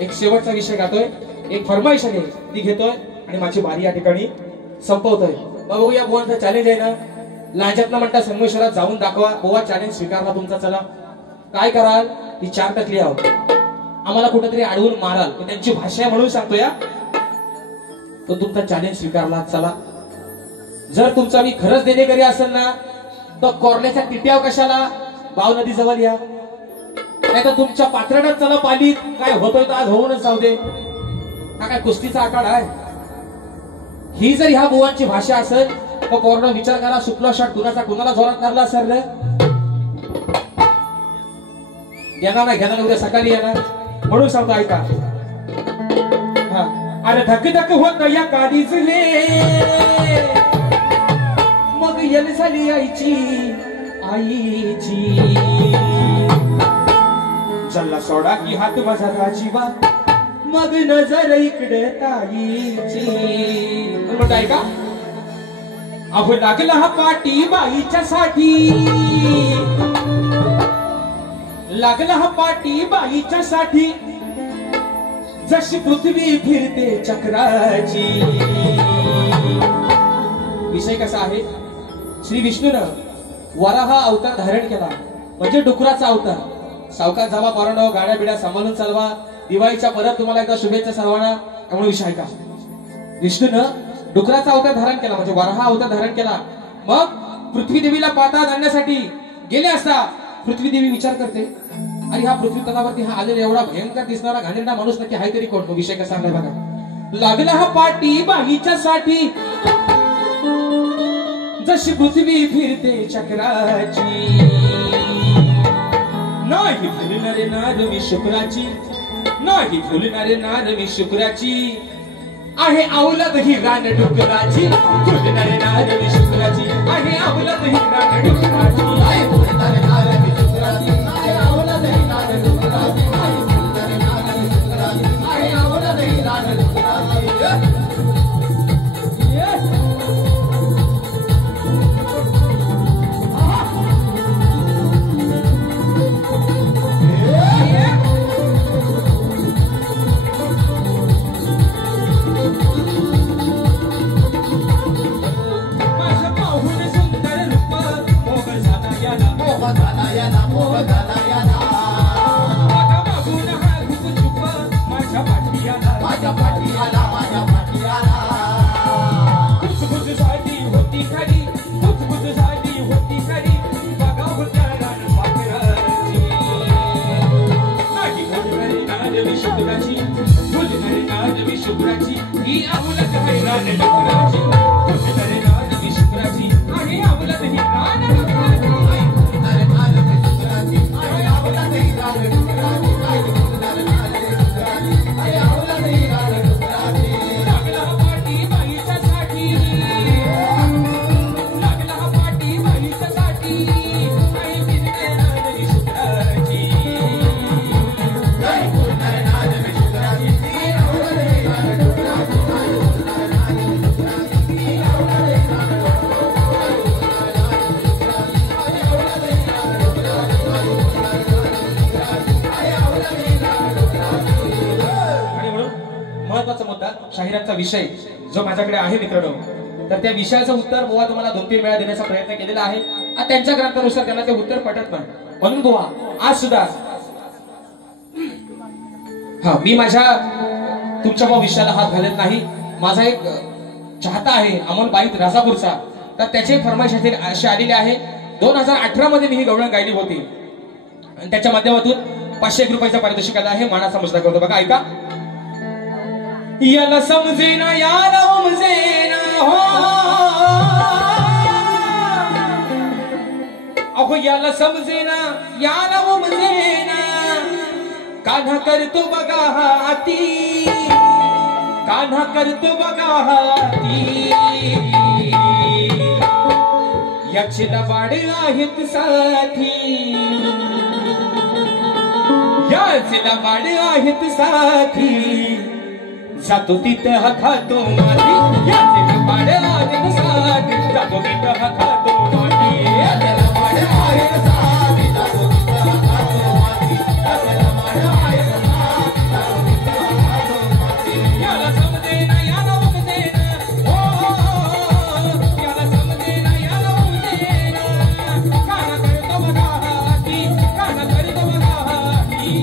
एक शेवटचा विषय गातोय, एक फरमाईश आहे ती घेतोय आणि माझी बारी या ठिकाणी संपवतोय. बघूया बुवांचा चॅलेंज आहे ना, लांजातला म्हणता संगमेश्वरात जाऊन दाखवा. बुवा चॅलेंज स्वीकारला तुमचा. चला काय कराल, ही 4 टकली आहोत, आम्हाला कुठेतरी अडवून माराल, त्यांची भाषा आहे म्हणून सांगतो या, तो तुमचा चॅलेंज स्वीकारला. चला जर तुमचा मी खरंच देणेकरी असेल ना तर कोरल्याच्या टिट्याव कशाला बाव नदी जवळ या, नाही तर तुमच्या पात्राडात चला पालीत. काय होतोय तर आज होऊनच जाऊ दे, हा काय कुस्तीचा आखाडा आहे? ही जर ह्या बुवांची भाषा असेल तर कोरोना विचार करा, सुटला शॉट कुणाला जोरात मारला असेल रे, येणार नाही घेणार उद्या सकाळी येणार. म्हणून सांगतो ऐका, अरे धक धक होत या काळीजले, मग यल झाली आईची चल्ला सोडा की हात माझा राजीवा, मग नजर इकडे ताईची. म्हणून ऐका, अहो लागला हा पाटी बाईच्या साठी, लागला हा पाटी बाईच्या साठी, जशी पृथ्वी फिरते चक्राची. विषय कसा आहे, श्री विष्णूनं वराह अवतार धारण केला, म्हणजे डुकराचा अवतार. सावकाश जावा पोरांनो, गाड्या बिड्या सांभाळून चालवा. दिवाळीच्या परत तुम्हाला एकदा शुभेच्छा सर्वांना. त्यामुळे विषय ऐका, विष्णूनं डुकराचा अवतार धारण केला, म्हणजे वराह अवतार धारण केला. मग पृथ्वी देवीला पाताळात आणण्यासाठी गेले असता पृथ्वी देवी विचार करते, अरे ह्या पृथ्वी तलावरती हा आलेला एवढा भयंकर दिसणारा घाणेरडा माणूस नक्की आहे तरी कोण? विषय कसा आणलाय बघा, लागला हा पाटी बाईच्या साठी, जशी पृथ्वी फिरते चक्राची, नाही भुलणारे नाद मी शुक्राची, नाही भुलणारे नाद मी शुक्राची, आहे अवलाद ही रान डुकराची, भुलणारे नाद मी शुक्राची, आहे अवलाद ही रान डुकराची, आहे भुलणारे नाद मी शुक्राची, आहे अवलाद ही रान डुकराची, आहे भुलणारे नाद मी शुक्राची, आहे अवलाद ही रान डुकराची. शाहिरांचा विषय जो माझ्याकडे आहे मित्रांनो, तर त्या विषयाचं उत्तर बुवा तुम्हाला 2-3 वेळा देण्याचा प्रयत्न केलेला आहे. त्यांच्या ग्रंथानुसार त्यांना ते उत्तर पटत नाही, म्हणून बुवा आज सुद्धा मी माझ्या तुमच्या बुवा विषयाला हात घालत नाही. माझा एक चाहता आहे अमोल बाईत राजापूरचा, तर त्याचे फरमाईश असे आलेले आहे. 2018 मध्ये मी ही गवळण गायली होती आणि त्याच्या माध्यमातून 501 रुपयाचा पारितोषिक आला आहे. मानाचा मुजरा करतो बघा, ऐका. याला समजेना याला उमजेना हो, अहो याला समजेना याला उमजेना, कान्हा करतो बघा हाती, कान्हा करतो बघा हाती, याचे लबाड आहेत साथी, याचे लबाड आहेत साथी, जातो तिथं हा खातो माती, याचे लबाड आहेत साथी, जातो तिथं हा खातो माती, याचे लबाड आहेत साथी, जातो तिथं हा खातो माती, याचे लबाड आहेत साथी, जातो तिथं हा खातो माती. याला समजेना याला उमजेना हो, याला समजेना याला उमजेना, काना करतो बघा हाती, काना करतो बघा हाती,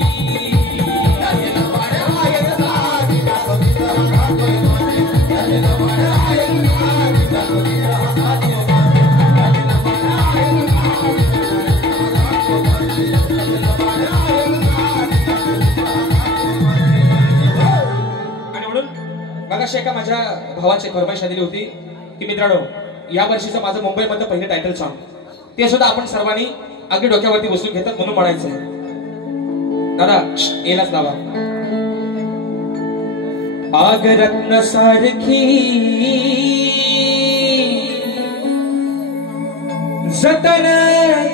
याचे लबाड आहेत साथी, जातो तिथं हा खातो माती, याचे लबाड आहेत साथी, जातो तिथं हा खातो माती. मगाशी एका माझ्या भावाची फरमाईश आलेली होती की मित्रांनो, या वर्षीचं माझं मुंबईमध्ये पहिलं टायटल सॉन्ग, ते सुद्धा आपण सर्वांनी अगदी डोक्यावरती बसून घेतात म्हणून म्हणायचं आहे. दादा येलाच दावा. आगरत्न सारखी जतन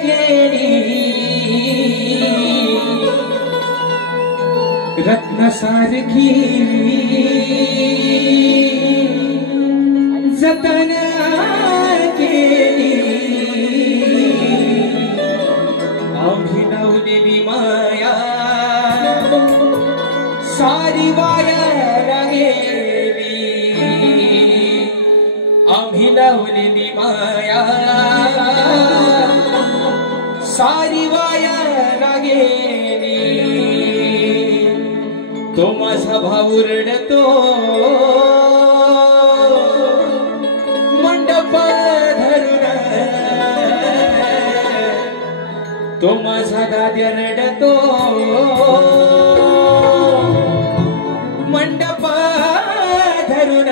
केली, रत्न सारखी जतन केली, आम्ही नवलेली माया सारी वाया गेली, आम्ही नवलेली माया सारी वाया गेली. तो माझा भाऊ रडतो मंडप धरून, तो माझा दाद्या रडतो मंडप धरून,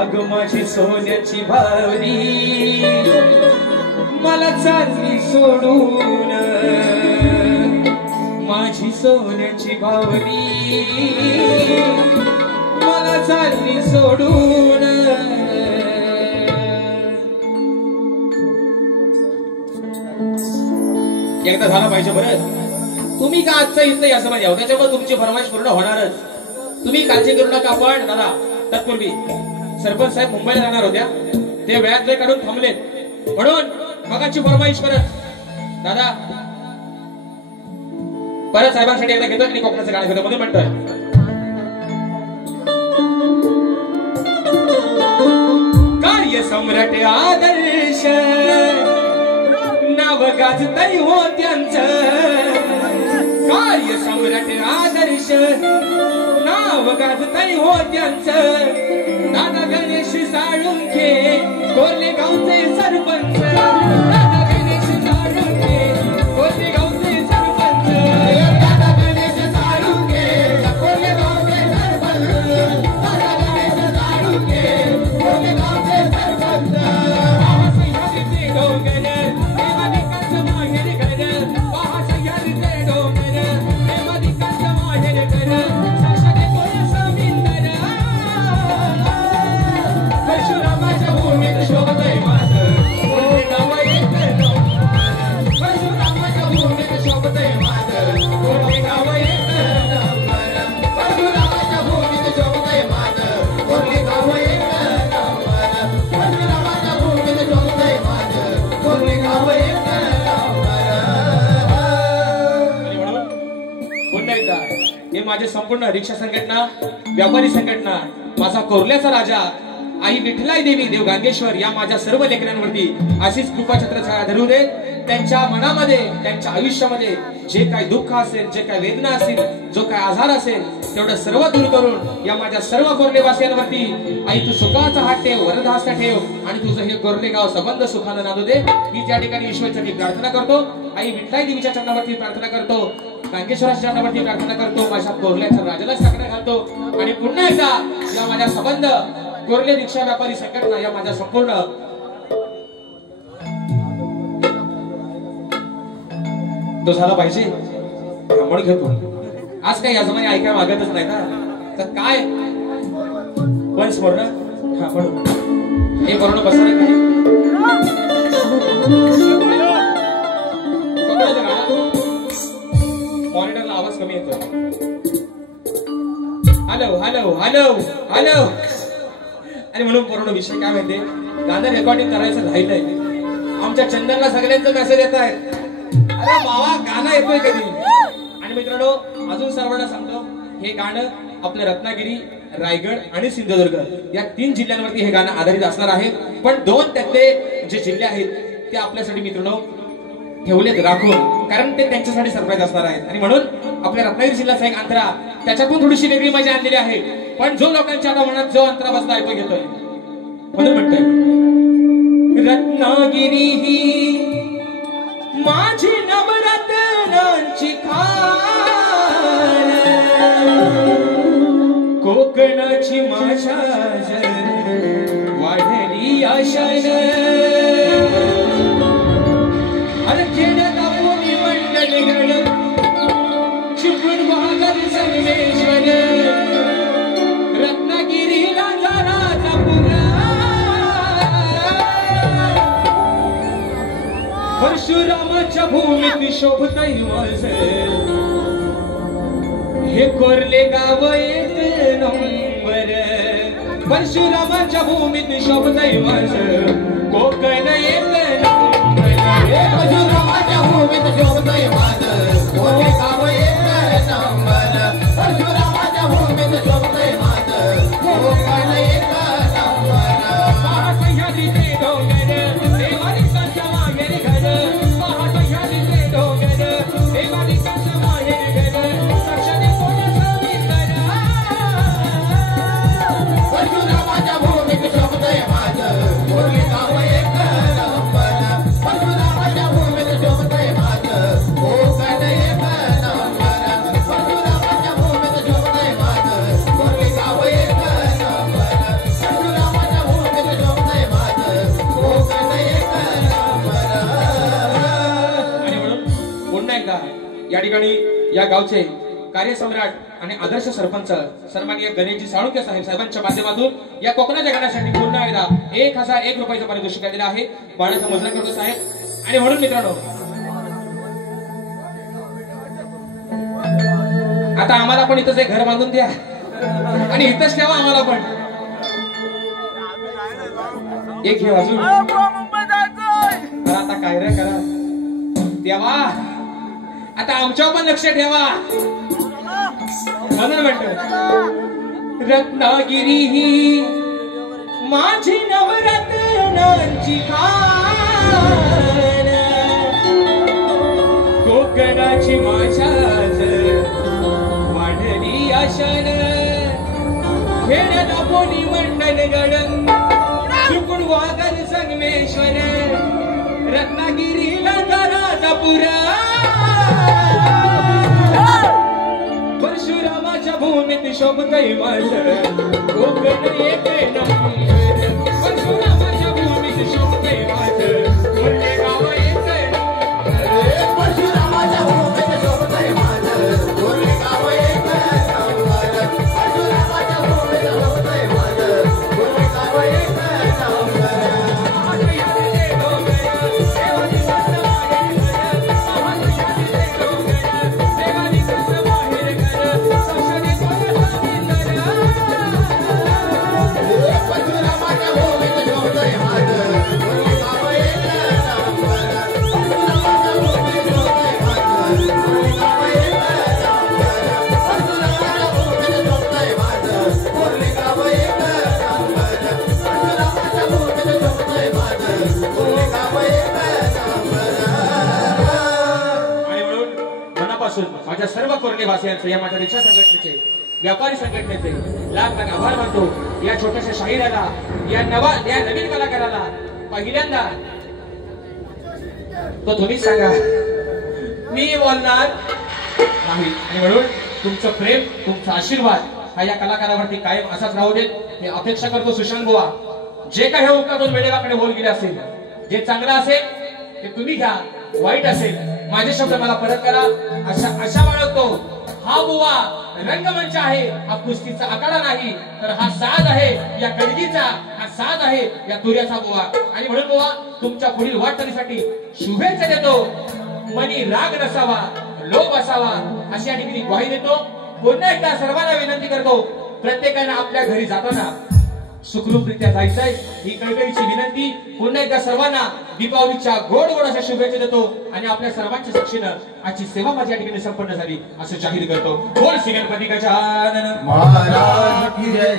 अग माझी सोन्याची भावरी मला चालली सोडून, माझी सोन्याची भावरी मला चालली सोडून. एकदा झालं पाहिजे बरं. तुम्ही का आजचा येत नाही असं माझ्या, त्याच्यामुळे तुमची फरमाईश पूर्ण होणारच. तुम्ही काळजी करू नका. पण दादा तत्पूर्वी सरपंच साहेब मुंबईला जाणार होत्या, ते वेळातले काढून थांबलेत म्हणून मगाची फरमाईश परत दादा परत साहेबांसाठी एकदा घेतो आणि कोकणाचं गाणं घेतो मध्ये म्हणतोय. कार्य सम्राट आदर्श गाजतय हो त्यांचं कार्य सम्राट आदर्श नाव गाजतय हो त्यांचं दादा गणेश साळुंखे कोल्हे गावचे सरपंच दादा गणेश साळुंखे कोल्हे गावचे सरपंच दादा गणेश साळुंखे कोल्हे गावचे सरपंच दादा गणेश साळुंखे कोल्हे गावचे सरपंच महासह्याद्रीचे डोंगर देवादिकांचं माहेर घर महासह्याद्रीचे डोंगर देवादिकांचं माहेर घर साक्षात कोळसा मिंदर परशुरामाच्या भूमीत शोभतय माझं कोल्हे गाव एक नंबर परशुरामाच्या भूमीत शोभतय माझं कोल्हे गाव एक नंबर परशुरामाच्या भूमीत शोभतय माझं कोल्हे गाव एक नंबर परशुरामाच्या भूमीत शोभतय माझं कोल्हे गाव एक नंबर. आणि म्हणून पुन्हा एकदा हे माझे संपूर्ण रिक्षा संघटना व्यापारी संघटना माझा कोरल्याचा राजा आई विठ्ठलाई देवी देव गांगेश्वर या माझ्या सर्व लेकरांवरती अशीच कृपाछत्र छाया धरू दे. त्यांच्या मनामध्ये त्यांच्या आयुष्यामध्ये जे काही दुःख असेल जे काही वेदना असेल जो काही आजार असेल तेवढं सर्व दूर करून या माझ्या सर्व गोरलेवासियांवरती आई तू सुखाचा हात ठेव वरदहस्त ठेव आणि तुझं हे गोरले गाव संबंध सुखानं नांदू दे. मी त्या ठिकाणी ईश्वरचरणी प्रार्थना करतो. आई विठ्ठलाई देवीच्या चरणावरती प्रार्थना करतो. गांगेश्वराच्या चरणावरती प्रार्थना करतो. माझ्या गोरल्याच्या राजाला साकडा घालतो आणि पुन्हा एकदा या माझ्या संबंध गोरले रिक्षा व्यापारी संघटना या माझ्या संपूर्ण तो झाला पाहिजे म्हणून घेतो. आज काही याजमानी ऐकायला मागतच नाही ना तर काय पण स्मरण हा म्हणून हे म्हणून बसणार मॉनिटरला आवाज कमी येतो. हॅलो हॅलो हॅलो हॅलो आणि म्हणून पूर्ण विषय काय माहितीये गाणं रेकॉर्डिंग करायचं राहिलंय. आमच्या चंदनला सगळ्यांचं मेसेज येत आहे अरे बाबा गाणं येतोय कधी. आणि मित्रांनो अजून सर्वांना सांगतो हे गाणं आपल्या रत्नागिरी रायगड आणि सिंधुदुर्ग या 3 जिल्ह्यांवरती हे गाणं आधारित असणार आहे. पण 2 त्यातले जे जिल्हे आहेत ते आपल्यासाठी मित्रांनो ठेवलेत राखून कारण ते त्यांच्यासाठी सरप्राईज असणार आहेत. आणि म्हणून आपल्या रत्नागिरी जिल्ह्याचा एक अंतरा त्याच्यातून थोडीशी वेगळी मजा आणलेली आहे. पण जो लोकांच्या आता मनात जो अंतरा बसला आहे तो घेतोय म्हणून म्हणतोय रत्नागिरी ही माझी नवरत्नांची खाण कोकणाची माझ्या वाढली आशान अरे खेड्यात मंडळ गण चिपळूण महागड संगमेश्वर रत्नागिरीला जाणारा पुरा परशुरामाच्या भूमीत शोभतय माझं हे कोरले गाव एक नंबर परशुरामाच्या भूमीत शोभतय माझं कोकण एक नंबर परशुरामाच्या भूमीत शोभतय माझं कोरले गाव एक नंबर परशुरामाच्या भूमीत शोभतय माझं कोकण एक नंबर महासह्याद्रीचे डोंगर देवादिकांचं माहेर घर महासह्याद्रीचे डोंगर देवादिकांचं माहेर घर साक्षात कोळसा मिंदर परशुरामाच्या भूमीत शोभतय माझं कोल्हे गाव एक नंबर परशुरामाच्या भूमीत शोभतय माझं कोकण एक नंबर परशुरामाच्या भूमीत शोभतय माझं कोल्हे गाव एक नंबर परशुरामाच्या भूमीत शोभतय माझं कोकण एक नंबर. आणि म्हणून पुन्हा एकदा या ठिकाणी या गावचे कार्यसम्राट आणि आदर्श सरपंच सन्माननीय गणेशजी साळुंखे साहेब साहेबांच्या माध्यमातून या कोकणाच्या गाण्यासाठी पुन्हा एकदा 1001 रुपयाचं पारितोषिक दिलं आहे. बाळाचा मोजरा करतो साहेब. आणि म्हणून मित्रांनो आता आम्हाला पण इथंच एक घर बांधून द्या आणि इथंच ठेवा आम्हाला पण एक हे अजून आता काय रे करा देवा आता आमच्यावर पण लक्ष ठेवा म्हणून म्हणतो रत्नागिरी ही माझी नवरत्नांची खाण शोभतय माझं कोकण एक नंबर परशुरामाच्या भूमीत शोभतय माझं कोल्हे गाव एक नंबर परशुरामाच्या भूमीत शोभतय माझं कोल्हे गाव एक नंबर परशुरामाच्या भूमीत शोभतय माझं कोल्हे गाव एक माझ्या सर्व कोरणे वासियांचे या माझ्या रिक्षा संघटनेचे व्यापारी संघटनेचे लाख लाख आभार मानतो या छोट्याशा शाहिराला या नवीन कलाकाराला पहिल्यांदा तो तुम्हीच सांगा मी बोलणार नाही आणि म्हणून तुमचं प्रेम तुमचा आशीर्वाद हा या कलाकारावरती कायम असाच राहू देत हे अपेक्षा करतो सुशांत बुवा जे काही उकातून वेळेवाकडे बोल गेले असेल जे चांगलं असेल ते तुम्ही घ्या वाईट असेल माझे शब्द मला परत करा अशा बाळगतो हा बुवा रंगमंच आहे हा कुस्तीचा आखाडा नाही तर हा साज आहे या कलगीचा हा साज आहे या तुर्याचा बुवा आणि म्हणून बुवा तुमच्या पुढील वाटचालीसाठी शुभेच्छा देतो मनी राग नसावा लोभ असावा अशी या ठिकाणी ग्वाही देतो पुन्हा एकदा सर्वांना विनंती करतो प्रत्येकाने आपल्या घरी जाताना सुखरूपरित्या जायचंय ही कळकळीची विनंती पुन्हा एकदा सर्वांना दीपावलीच्या गोड गोड अशा शुभेच्छा देतो आणि आपल्या सर्वांच्या साक्षीनं आजची सेवा माझ्या ठिकाणी संपन्न झाली असं जाहीर करतो बोल श्री गणपती गजानन महाराज की जय।